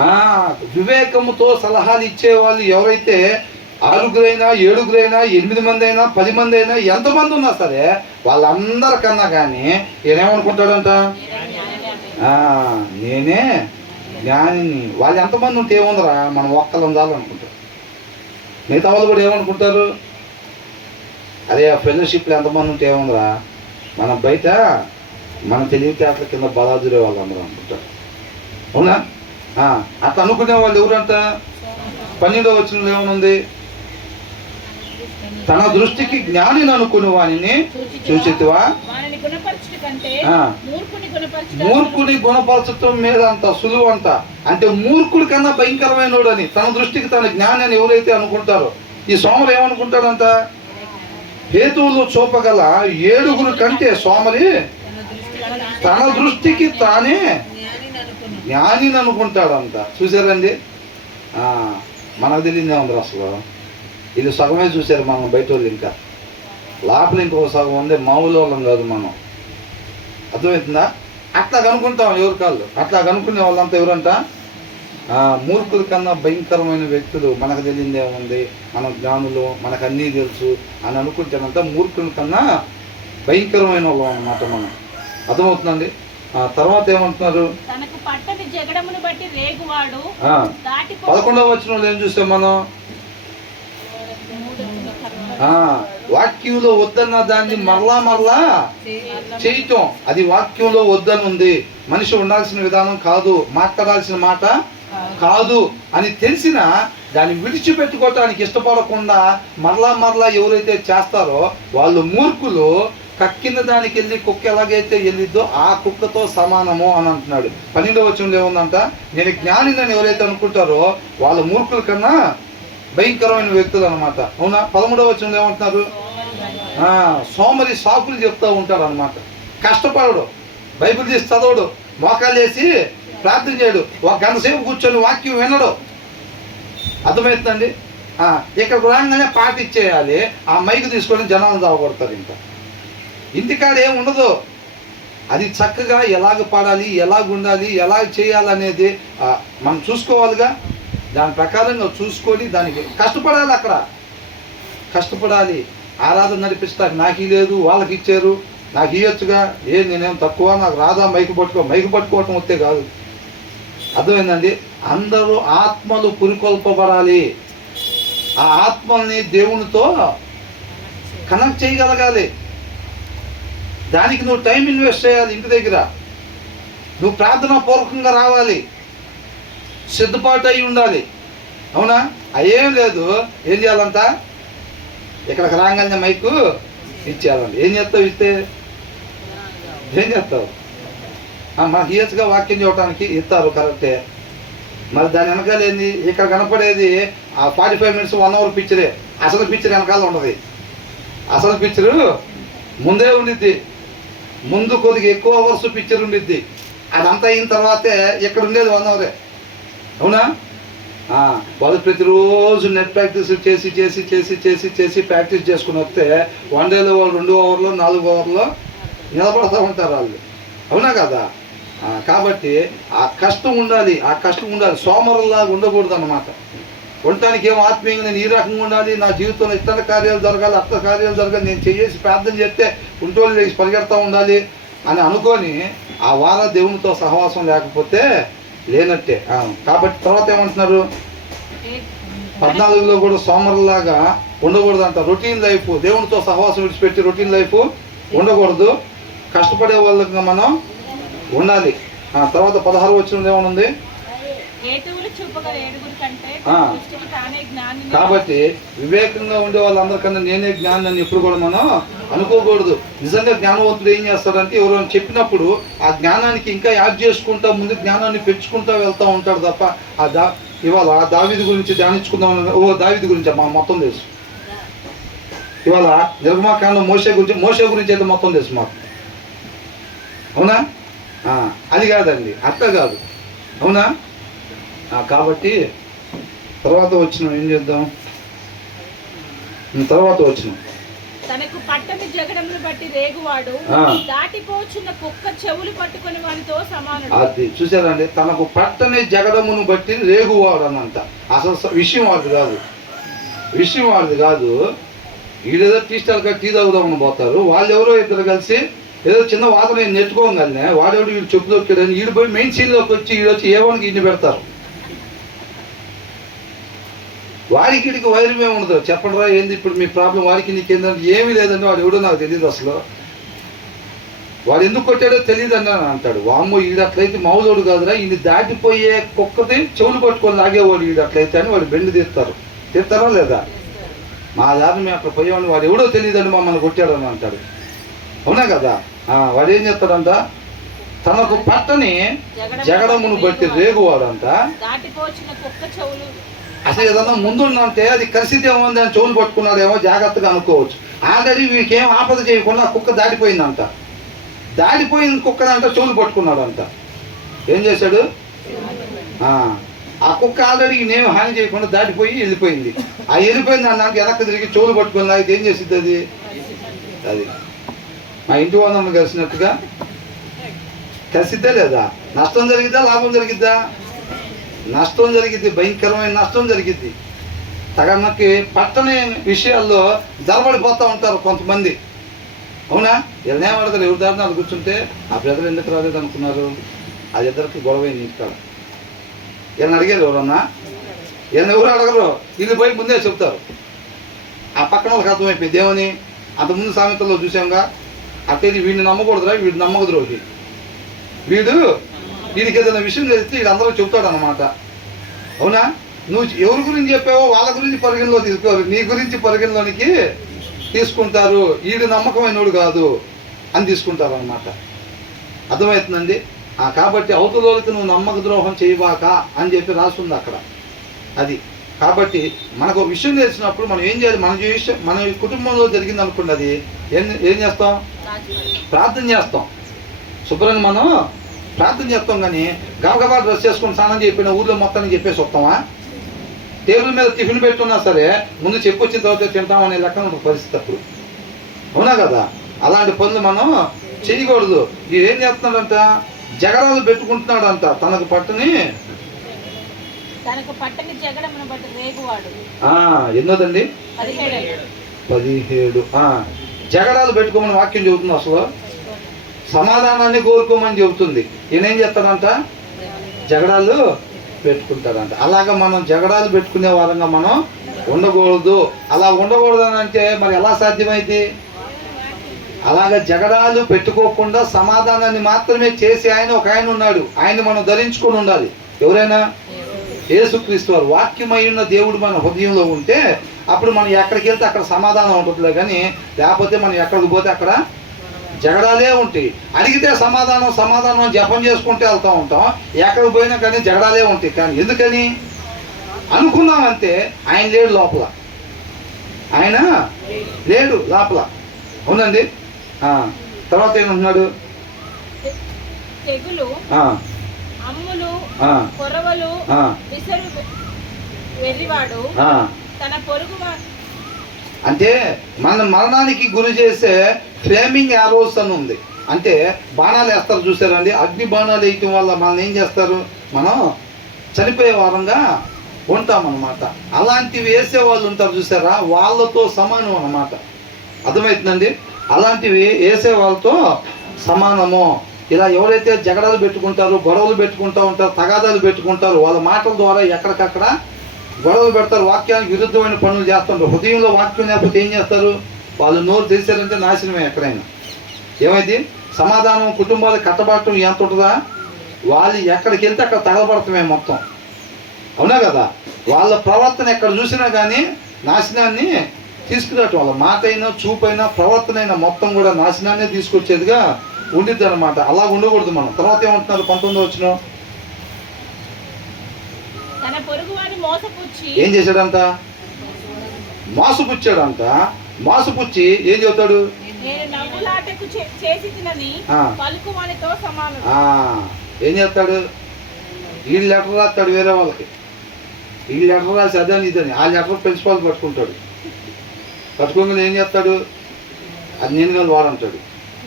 వివేకముతో సలహాలు ఇచ్చేవాళ్ళు ఎవరైతే 6 7 8 మంది అయినా 10 మంది అయినా ఎంతమంది ఉన్నా సరే వాళ్ళందరికన్నా కానీ ఈయనేమనుకుంటాడంట? నేనే జ్ఞానిని. వాళ్ళు ఎంతమంది ఉంటే ఏముందరా, మనం ఒక్కలు ఉండాలనుకుంటారు. మిగతా వాళ్ళు కూడా ఏమనుకుంటారు? అరే ఆ ఫెలోషిప్లో ఎంతమంది ఉంటే ఏముందిరా, మన బయట మన తెలివితేటల కింద బలాదురే వాళ్ళు అందరూ అనుకుంటారు. అవునా? అట్లా అనుకునే వాళ్ళు ఎవరంట? 12వ వచనంలో ఏమనుంది? తన దృష్టికి జ్ఞానిని అనుకుని వానిని చూచితివా? మూర్ఖుని గుణపరచటం మీద అంత సులువు అంట. అంటే మూర్ఖుడి కన్నా భయంకరమైనోడు అని తన దృష్టికి తన జ్ఞాని అని ఎవరైతే అనుకుంటారో, ఈ సోమరు ఏమనుకుంటాడంట? హేతువులు చూపగల 7 కంటే సోమరి తన దృష్టికి తానే జ్ఞానిని అనుకుంటాడంట. చూసారండి? మనకు తెలియదే ఉంది అసలు. ఇది సగమే చూశారు మనం, బయట వాళ్ళు ఇంకా లోపల ఇంకొక సగం ఉంది. మామూలు వాళ్ళం కాదు మనం. అర్థమవుతుందా? అట్లా కనుక్కుంటాం ఎవరి కాళ్ళు. అట్లా కనుక్కునే వాళ్ళంతా ఎవరంట? మూర్ఖుల కన్నా భయంకరమైన వ్యక్తులు. మనకు తెలియదే ఉంది, మన జ్ఞానులు, మనకు అన్నీ తెలుసు అని అనుకుంటేనంత మూర్ఖుల కన్నా భయంకరమైన వాళ్ళం అన్నమాట మనం. అర్థమవుతుందండి? తర్వాత ఏమంటున్నారు? 11వ వచనంలో ఏం చూస్తాం మనం? వాక్యంలో వద్దన్న దాన్ని మరలా చేయటం, అది వాక్యంలో వద్దని ఉంది. మనిషి ఉండాల్సిన విధానం కాదు, మాట్లాడాల్సిన మాట కాదు అని తెలిసినా దాన్ని విడిచిపెట్టుకోవటానికి ఇష్టపడకుండా మరలా ఎవరైతే చేస్తారో వాళ్ళు మూర్ఖులు. కక్కిన దానికి వెళ్ళి కుక్క ఎలాగైతే వెళ్ళిద్దో ఆ కుక్కతో సమానము అని అంటున్నాడు. 12వ వచనంలో ఏముందంట? నేను జ్ఞానిని ఎవరైతే అనుకుంటారో వాళ్ళ మూర్ఖుల కన్నా భయంకరమైన వ్యక్తులు అనమాట. అవునా? 13వ వచనంలో ఏమంటున్నారు? సోమరి సాకులు చెప్తూ ఉంటాడు అనమాట. కష్టపడడు, బైబిల్ తీసి చదవడు, మోకాలు వేసి ప్రార్థన చేయడు, 1 గంట సేపు కూర్చొని వాక్యం వినడు. అర్థమవుతుందండి? ఇక్కడ రాగానే పాట ఇచ్చేయాలి, ఆ మైకు తీసుకొని జనాలను చావగొడతారు. ఇంకా ఇంటికాడ ఏమి ఉండదు. అది చక్కగా ఎలాగ పాడాలి, ఎలాగ ఉండాలి, ఎలా చేయాలనేది మనం చూసుకోవాలిగా. దాని ప్రకారంగా చూసుకొని దానికి కష్టపడాలి. అక్కడ కష్టపడాలి. ఆరాధన నడిపిస్తారు. నాకు లేదు, వాళ్ళకి ఇచ్చారు, నాకు ఇవ్వచ్చుగా, నేనేం తక్కువ, నాకు రాదా మైకు పట్టుకోవటం వస్తే కాదు. అర్థమైందండి? అందరూ ఆత్మలు పురికొల్పబడాలి. ఆ ఆత్మల్ని దేవునితో కనెక్ట్ చేయగలగాలి. దానికి నువ్వు టైం ఇన్వెస్ట్ చేయాలి. ఇంటి దగ్గర నువ్వు ప్రార్థనా పూర్వకంగా రావాలి, సిద్ధపాటు అయి ఉండాలి. అవునా? అయ్యేం లేదు. ఏం చేయాలంట? ఇక్కడికి రాగానే మైకు ఇచ్చేయాలండి. ఏం చేస్తావు? ఇస్తే ఏం చేస్తావు? మనకి ఇయర్స్గా వాక్యం చూడటానికి ఇస్తారు, కరెక్టే. మరి దాని వెనకాల ఏంది? ఇక్కడ కనపడేది ఆ 45 minutes 1 hour పిక్చరే. అసలు పిక్చర్ వెనకాల ఉండదు. అసలు పిక్చరు ముందే ఉండిద్ది. ముందు కొద్దిగా ఎక్కువ అవర్స్ పిక్చర్ ఉండిద్ది. అదంతా అయిన తర్వాతే ఇక్కడ ఉండేది 1 hour. అవునా? వాళ్ళు ప్రతిరోజు నెట్ ప్రాక్టీస్ చేసి చేసి చేసి చేసి చేసి ప్రాక్టీస్ చేసుకుని వస్తే 1 day వాళ్ళు 2 hours 4 hours నిలబడుతూ ఉంటారు వాళ్ళు. అవునా కదా? కాబట్టి ఆ కష్టం ఉండాలి. సోమరులాగా ఉండకూడదు అన్నమాట. ఉండటానికి ఏమో ఆత్మీయంగా నేను ఈ రకంగా ఉండాలి, నా జీవితంలో ఇతర కార్యాలు జరగాలి, అత్త కార్యాలు జరగాలి, నేను చేసి ప్రార్థన చేస్తే ఉంటోళ్ళు లేచి పరిగెడతా ఉండాలి అని అనుకొని ఆ వారం దేవునితో సహవాసం లేకపోతే లేనట్టే. కాబట్టి తర్వాత ఏమంటున్నారు? 14లో కూడా సోమరులాగా ఉండకూడదు అంట. రొటీన్ లైఫ్, దేవునితో సహవాసం విడిచిపెట్టి రొటీన్ లైఫ్ ఉండకూడదు. కష్టపడే వాళ్ళగా మనం ఉండాలి. తర్వాత 16 వచనంలో ఏమనుంది? కాబట్టి వివేకంగా ఉండే వాళ్ళందరికన్నా నేనే జ్ఞాని అని ఎప్పుడు కూడా మనం అనుకోకూడదు. నిజంగా జ్ఞానవంతుడు ఏం చేస్తాడంటే ఎవరైనా చెప్పినప్పుడు ఆ జ్ఞానానికి ఇంకా యాడ్ చేసుకుంటా, ముందు జ్ఞానాన్ని పెంచుకుంటా వెళ్తూ ఉంటాడు తప్ప ఇవాళ దావీదు గురించి ధ్యానించుకుందాం. దావీదు గురించి మొత్తం తెలుసు. ఇవాళ నిర్గమాకాండం మోషే గురించి అయితే మొత్తం తెలుసు మాకు. అవునా? అది కాదండి, అట్లా కాదు. అవునా? కాబట్టి తర్వాత వచ్చిన ఏం చేద్దాం? తర్వాత వచ్చిన తనకు పట్టని జగడమును బట్టి రేగువాడు దాటిపోచున్న కుక్క చెవులు పట్టుకుని వానితో సమానుడు. అది చూసారండి, తనకు పట్టని జగడమును బట్టి రేగువాడు అన్నంత. అసలు విషయం వాడిది కాదు. వీడేదో టీ స్టాల్గా టీ తాగుదామని పోతారు. వాళ్ళు ఎవరో ఇద్దరు కలిసి ఏదో చిన్న వాదన నెట్టుకోగలనే వాడేవాడు వీడు చెప్పు దొక్కాడని వీడు పోయి మెయిన్ సీన్లోకి వచ్చి ఏవానికి ఇన్ని పెడతారు. వాడికి వీడికి వైరం ఏమి ఉండదు. చెప్పండి రా, ఏంది ఇప్పుడు మీ ప్రాబ్లం? వాడికి నీకేందంటే ఏమీ లేదండి, వాడు ఎవడో నాకు తెలియదు, అసలు వాడు ఎందుకు కొట్టాడో తెలియదండి అని అంటాడు. వామ్మో వీడు అట్లయితే మౌలోడు కాదురా, ఈయన దాటిపోయే కుక్కది చెవులు పట్టుకొని లాగేవాడు వీడు అట్లయితే అని వాడు బెండు తీస్తారా లేదా? మా దారిని మేము అక్కడ పోయేవాడిని, వాడు ఎవడో తెలియదండి మమ్మల్ని కొట్టాడని అంటాడు. అవునా కదా? వాడు ఏం చేస్తాడంట? తనకు పట్టని జగడమును బట్టి రేగువాడంట. అసలు ఏదన్నా ముందుందంటే అది కలిసితే ఏముంది అని చెవులు పట్టుకున్నాడేమో జాగ్రత్తగా అనుకోవచ్చు. ఆల్రెడీ వీడికి ఏం ఆపద చేయకుండా కుక్క దాటిపోయిందంట. దాటిపోయిన కుక్కనంట చెవులు పట్టుకున్నాడంట. ఏం చేశాడు? ఆ కుక్క ఆల్రెడీ నేమ్ హాని చేయకుండా దాటిపోయి వెళ్ళిపోయింది. వెళ్ళిపోయింది అన్నాక వెనక్కి తిరిగి చెవులు పట్టుకుని లాగితే ఏం చేసిద్ది? అది మా ఇంటి వాళ్ళని కలిసినట్టుగా కలిసిద్దా లేదా? నష్టం జరిగిద్దా, లాభం జరిగిద్దా? నష్టం జరిగిద్ది, భయంకరమైన నష్టం జరిగిద్ది. తగనకి పట్టని విషయాల్లో జరబడిపోతూ ఉంటారు కొంతమంది. అవునా? వీళ్ళనేమడతారు, ఎవరి దారిని అది కూర్చుంటే ఆ బ్రదర్ ఎందుకు రాలేదు అనుకున్నారు. అది ఇద్దరికి గొడవైంది ఇంటికాడ. వీళ్ళని అడిగారు ఎవరన్నా? వీళ్ళని ఎవరు అడగరు, వీళ్ళు పోయి ముందే చెప్తారు. ఆ పక్కన వాళ్ళకి అర్థమైపోయింది ఏమని. అంతకుముందు సామెతల్లో చూసాంగా, అట్టేది వీడిని నమ్మకూడదురా, వీడు నమ్మకద్రోహి, వీడికి ఏదైనా విషయం తెలిస్తే వీడు అందరూ చెప్తాడు అన్నమాట. అవునా? నువ్వు ఎవరి గురించి చెప్పావో వాళ్ళ గురించి పరిగణలో తీసుకోరు, నీ గురించి పరిగణలోనికి తీసుకుంటారు. వీడు నమ్మకమైనోడు కాదు అని తీసుకుంటారు అన్నమాట. అర్థమవుతుందండి? కాబట్టి అవతలోకి నువ్వు నమ్మక ద్రోహం చేయబాక అని చెప్పి రాస్తుంది అక్కడ. అది కాబట్టి మనకు ఒక విషయం తెలిసినప్పుడు మనం ఏం చేయాలి? మన కుటుంబంలో జరిగింది అనుకోండి, అది ఏం చేస్తాం? ప్రార్థన చేస్తాం. శుభ్రంగా మనం ప్రార్థన చేస్తాం. కానీ గబగబా డ్రెస్ చేసుకొని స్నానం చెప్పిన ఊర్లో మొత్తానికి చెప్పేసి వస్తామా? టేబుల్ మీద టిఫిన్ పెట్టున్నా సరే ముందు చెప్పొచ్చిన తర్వాత తింటామనే లెక్కన ఒక పరిస్థితి అప్పుడు. అవునా కదా? అలాంటి పనులు మనం చేయకూడదు. ఏం చేస్తున్నాడంట? జగడాలు పెట్టుకుంటున్నాడంట. తనకు పట్టని జగడమును బట్టి రేగువాడు. ఎన్నోదండి? 17. జగడాలు పెట్టుకోమని వాక్యం చెబుతుంది. అసలు సమాధానాన్ని కోరుకోమని చెబుతుంది. ఈయనేం చేస్తాడంట? జగడాలు పెట్టుకుంటాడంట. అలాగా మనం జగడాలు పెట్టుకునే వారంగా మనం ఉండకూడదు. అలా ఉండకూడదు అని అంటే మరి ఎలా సాధ్యమైంది? అలాగా జగడాలు పెట్టుకోకుండా సమాధానాన్ని మాత్రమే చేసి ఒక ఆయన ఉన్నాడు. ఆయన మనం ధరించుకొని ఉండాలి. ఎవరైనా? యేసుక్రీస్తు వారు. వాక్యమై ఉన్న దేవుడు మన హృదయంలో ఉంటే అప్పుడు మనం ఎక్కడికి వెళ్తే అక్కడ సమాధానం ఉంటుందిలే. కానీ లేకపోతే మనం ఎక్కడికి పోతే అక్కడ జగడాలే ఉంటాయి. అడిగితే సమాధానం సమాధానం జపం చేసుకుంటే వెళ్తూ ఉంటాం. ఎక్కడికి పోయినా కానీ జగడాలే ఉంటాయి. కానీ ఎందుకని అనుకున్నామంటే ఆయన లేడు లోపల. ఆయన లేడు లోపల. అవునండి. తర్వాత ఏమంటున్నాడు? తెగులు, అమ్ములు, కొరవలు, విసరు వెర్రివాడు తన పొరుగు అంటే మన మరణానికి గురి చేసే ఫ్లేమింగ్ యారోస్ అని ఉంది. అంటే బాణాలు వేస్తారు చూసారండి. అగ్ని బాణాలు వేయటం వల్ల మనల్ని ఏం చేస్తారు? మనం చనిపోయే వారంగా ఉంటామన్నమాట. అలాంటివి వేసే వాళ్ళు ఉంటారు చూసారా, వాళ్ళతో సమానం అన్నమాట. అర్థమవుతుందండి? అలాంటివి వేసే వాళ్ళతో సమానము. ఇలా ఎవరైతే జగడాలు పెట్టుకుంటారో, గొడవలు పెట్టుకుంటూ ఉంటారు, తగాదాలు పెట్టుకుంటారు, వాళ్ళ మాటల ద్వారా ఎక్కడికక్కడ గొడవలు పెడతారు, వాక్యానికి విరుద్ధమైన పనులు చేస్తుంటారు. హృదయంలో వాక్యం లేకపోతే ఏం చేస్తారు? వాళ్ళు నోరు తెరిచారంటే నాశనమే. ఎక్కడైనా ఏమైంది? సమాధానం కుటుంబాలు కట్టబడటం ఎంత ఉంటుందా? వాళ్ళు ఎక్కడికి వెళ్తే అక్కడ తగలబడటమే మొత్తం. అవునా కదా? వాళ్ళ ప్రవర్తన ఎక్కడ చూసినా కానీ నాశనాన్ని తీసుకురావటం. వాళ్ళ మాట అయినా, చూపైనా, ప్రవర్తన అయినా మొత్తం కూడా నాశనాన్ని తీసుకొచ్చేదిగా ఉండిద్ది అనమాట. అలా ఉండకూడదు మనం. తర్వాత ఏమంటున్నారు? 19వ వచనం. ఏం చేశాడంట? మోసపుచ్చాడంట. మోసపుచ్చి ఏం చెబుతాడు? ఏం చేస్తాడు? ఈ లెటర్ రాస్తాడు వేరే వాళ్ళకి. ఈ లెటర్ రాసి అదని ఇదని. ఆ లెటర్ ప్రిన్సిపాల్ పట్టుకుంటాడు. పట్టుకోగానే ఏం చేస్తాడు? అది నేను కాదు వాడంటాడు.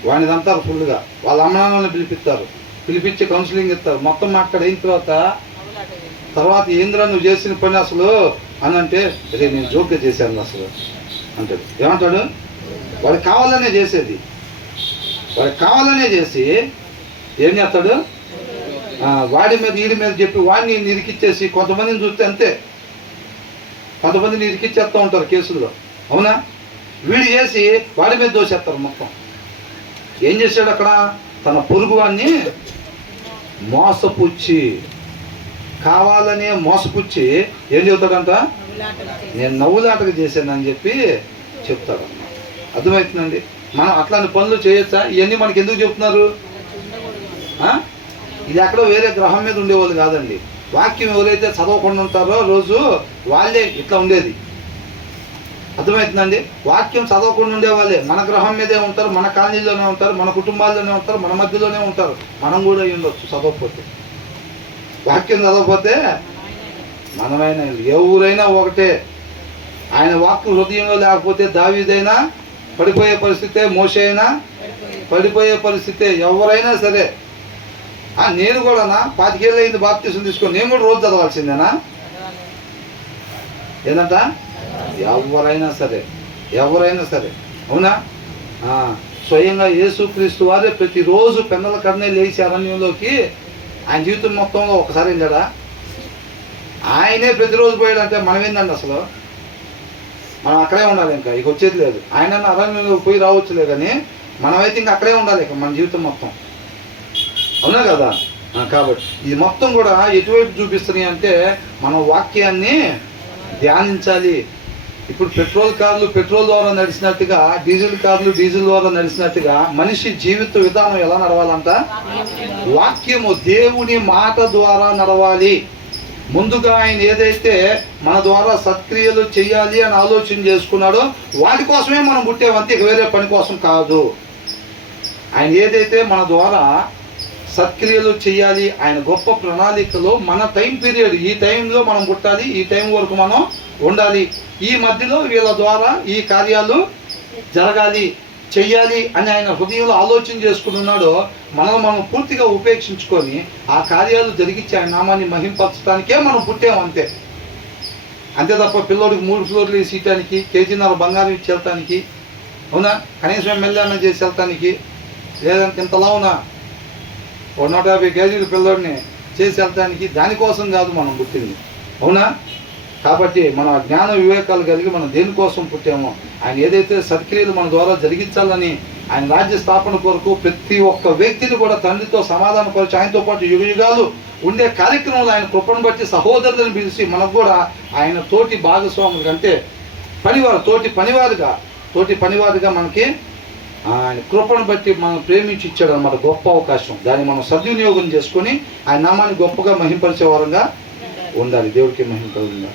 వాడిని తంతారు ఫుల్గా. వాళ్ళ అమ్మనాన్నని పిలిపిస్తారు. పిలిపించి కౌన్సిలింగ్ ఇస్తారు. మొత్తం మాట్లాడిన తర్వాత ఏంద్రా నువ్వు చేసిన పని అసలు అని అంటే, అదే నేను జోక్గా చేశాను అసలు అంటాడు. ఏమంటాడు? వాడికి కావాలనే చేసేది. వాడికి కావాలనే చేసి ఏం చేస్తాడు? వాడి మీద వీడి మీద చెప్పి వాడిని ఇరికిచ్చేసి కొంతమందిని చూస్తే అంతే. కొంతమందిని ఇరికిచ్చేస్తూ ఉంటారు కేసుల్లో. అవునా? వీడు చేసి వాడి మీద దోసేస్తారు మొత్తం. ఏం చేశాడు అక్కడ? తన పొరుగు వాడిని మోసపుచ్చి, కావాలనే మోసపుచ్చి ఏం చెబుతాడంట? నేను నవ్వులాటగా చేశానని చెప్పి చెప్తాడన్నమాట. అర్థమవుతుందండి? మనం అట్లాంటి పనులు చేయొచ్చా? ఇవన్నీ మనకి ఎందుకు చెప్తున్నారు? ఇది ఎక్కడో వేరే గ్రహం మీద ఉండేవాళ్ళు కాదండి. వాక్యం ఎవరైతే చదవకుండా ఉంటారో రోజు వాళ్ళే ఇట్లా ఉండేది. అర్థమవుతుందండి? వాక్యం చదవకుండా ఉండే వాళ్ళే మన గ్రహం మీదే ఉంటారు, మన కాలనీలోనే ఉంటారు, మన కుటుంబాల్లోనే ఉంటారు, మన మధ్యలోనే ఉంటారు. మనం కూడా అయి ఉండొచ్చు చదవకపోతే. వాక్యం చదవకపోతే మనమైనా ఎవరైనా ఒకటే. ఆయన వాక్యం హృదయంలో లేకపోతే దావీదైనా పడిపోయే పరిస్థితే, మోషే అయినా పడిపోయే పరిస్థితే, ఎవరైనా సరే. నేను కూడానా 25 ఏళ్ళు అయింది బాప్తీసం తీసుకొని, నేను కూడా రోజు చదవాల్సిందేనా? ఏంటంట? ఎవరైనా సరే, ఎవరైనా సరే. అవునా? స్వయంగా యేసుక్రీస్తు వారే ప్రతిరోజు పెన్నల కన్నే లేచి అరణ్యంలోకి ఆయన జీవితం మొత్తంలో ఒకసారి వెళ్ళాడా? ఆయనే ప్రతిరోజు పోయాడంటే మనం ఏందండి అసలు? మనం అక్కడే ఉండాలి. ఇంకా ఇక వచ్చేది లేదు. ఆయన అరణ్యంలో పోయి రావచ్చులే, కానీ మనమైతే ఇంకా అక్కడే ఉండాలి ఇక మన జీవితం మొత్తం. అవునా కదా? కాబట్టి ఇది మొత్తం కూడా ఎటువైపు చూపిస్తున్నాయి అంటే మనం వాక్యాన్ని ధ్యానించాలి. ఇప్పుడు పెట్రోల్ కార్లు పెట్రోల్ ద్వారా నడిచినట్టుగా, డీజిల్ కార్లు డీజిల్ ద్వారా నడిచినట్టుగా మనిషి జీవిత విధానం ఎలా నడవాలంట? వాక్యము, దేవుని మాట ద్వారా నడవాలి. ముందుగా ఆయన ఏదైతే మన ద్వారా సత్క్రియలు చేయాలి అని ఆలోచన చేసుకున్నాడో వాటి కోసమే మనం పుట్టేవంతే, ఇక వేరే పని కోసం కాదు. ఆయన ఏదైతే మన ద్వారా సత్క్రియలు చేయాలి, ఆయన గొప్ప ప్రణాళికలో మన టైం పీరియడ్, ఈ టైంలో మనం పుట్టాలి, ఈ టైం వరకు మనం ఉండాలి, ఈ మధ్యలో వీళ్ళ ద్వారా ఈ కార్యాలు జరగాలి చెయ్యాలి అని ఆయన హృదయంలో ఆలోచన చేసుకుంటున్నాడో మనం పూర్తిగా ఉపేక్షించుకొని ఆ కార్యాలు జరిగించి ఆయన నామాన్ని మహింపరచడానికే మనం పుట్టాము అంతే. అంతే తప్ప పిల్లోడికి 3 ఫ్లోర్లు వేసి ఇవ్వటానికి, కేజీన్నర బంగారం ఇచ్చి వెళ్తానికి, అవునా, కనీసం ఎమ్మెల్యేనా చేసి వెళ్తానికి, లేదంటే ఇంతలా ఉన్నా 150 కేజీల పిల్లోడిని చేసి వెళ్తానికి, దానికోసం కాదు మనం పుట్టింది, అవునా. కాబట్టి మన జ్ఞాన వివేకాలు కలిగి మనం దేనికోసం పుట్టామో, ఆయన ఏదైతే సత్క్రియలు మన ద్వారా జరిగించాలని ఆయన రాజ్య స్థాపన కొరకు ప్రతి ఒక్క వ్యక్తిని కూడా తండ్రితో సమాధానపరిచి ఆయనతో పాటు యుగయుగాలు ఉండే కార్యక్రమంలో ఆయన కృపను బట్టి సహోదరులను పిలిచి మనకు కూడా ఆయన తోటి భాగస్వాములు అంటే తోటి పనివారుగా మనకి ఆయన కృపను బట్టి మనం ప్రేమించి ఇచ్చాడు అన్నమాట. గొప్ప అవకాశం, దాన్ని మనం సద్వినియోగం చేసుకొని ఆయన నామాన్ని గొప్పగా మహింపరిచే వారంగా ఉండాలి. దేవుడికి మహిమ కలుగుతుంది.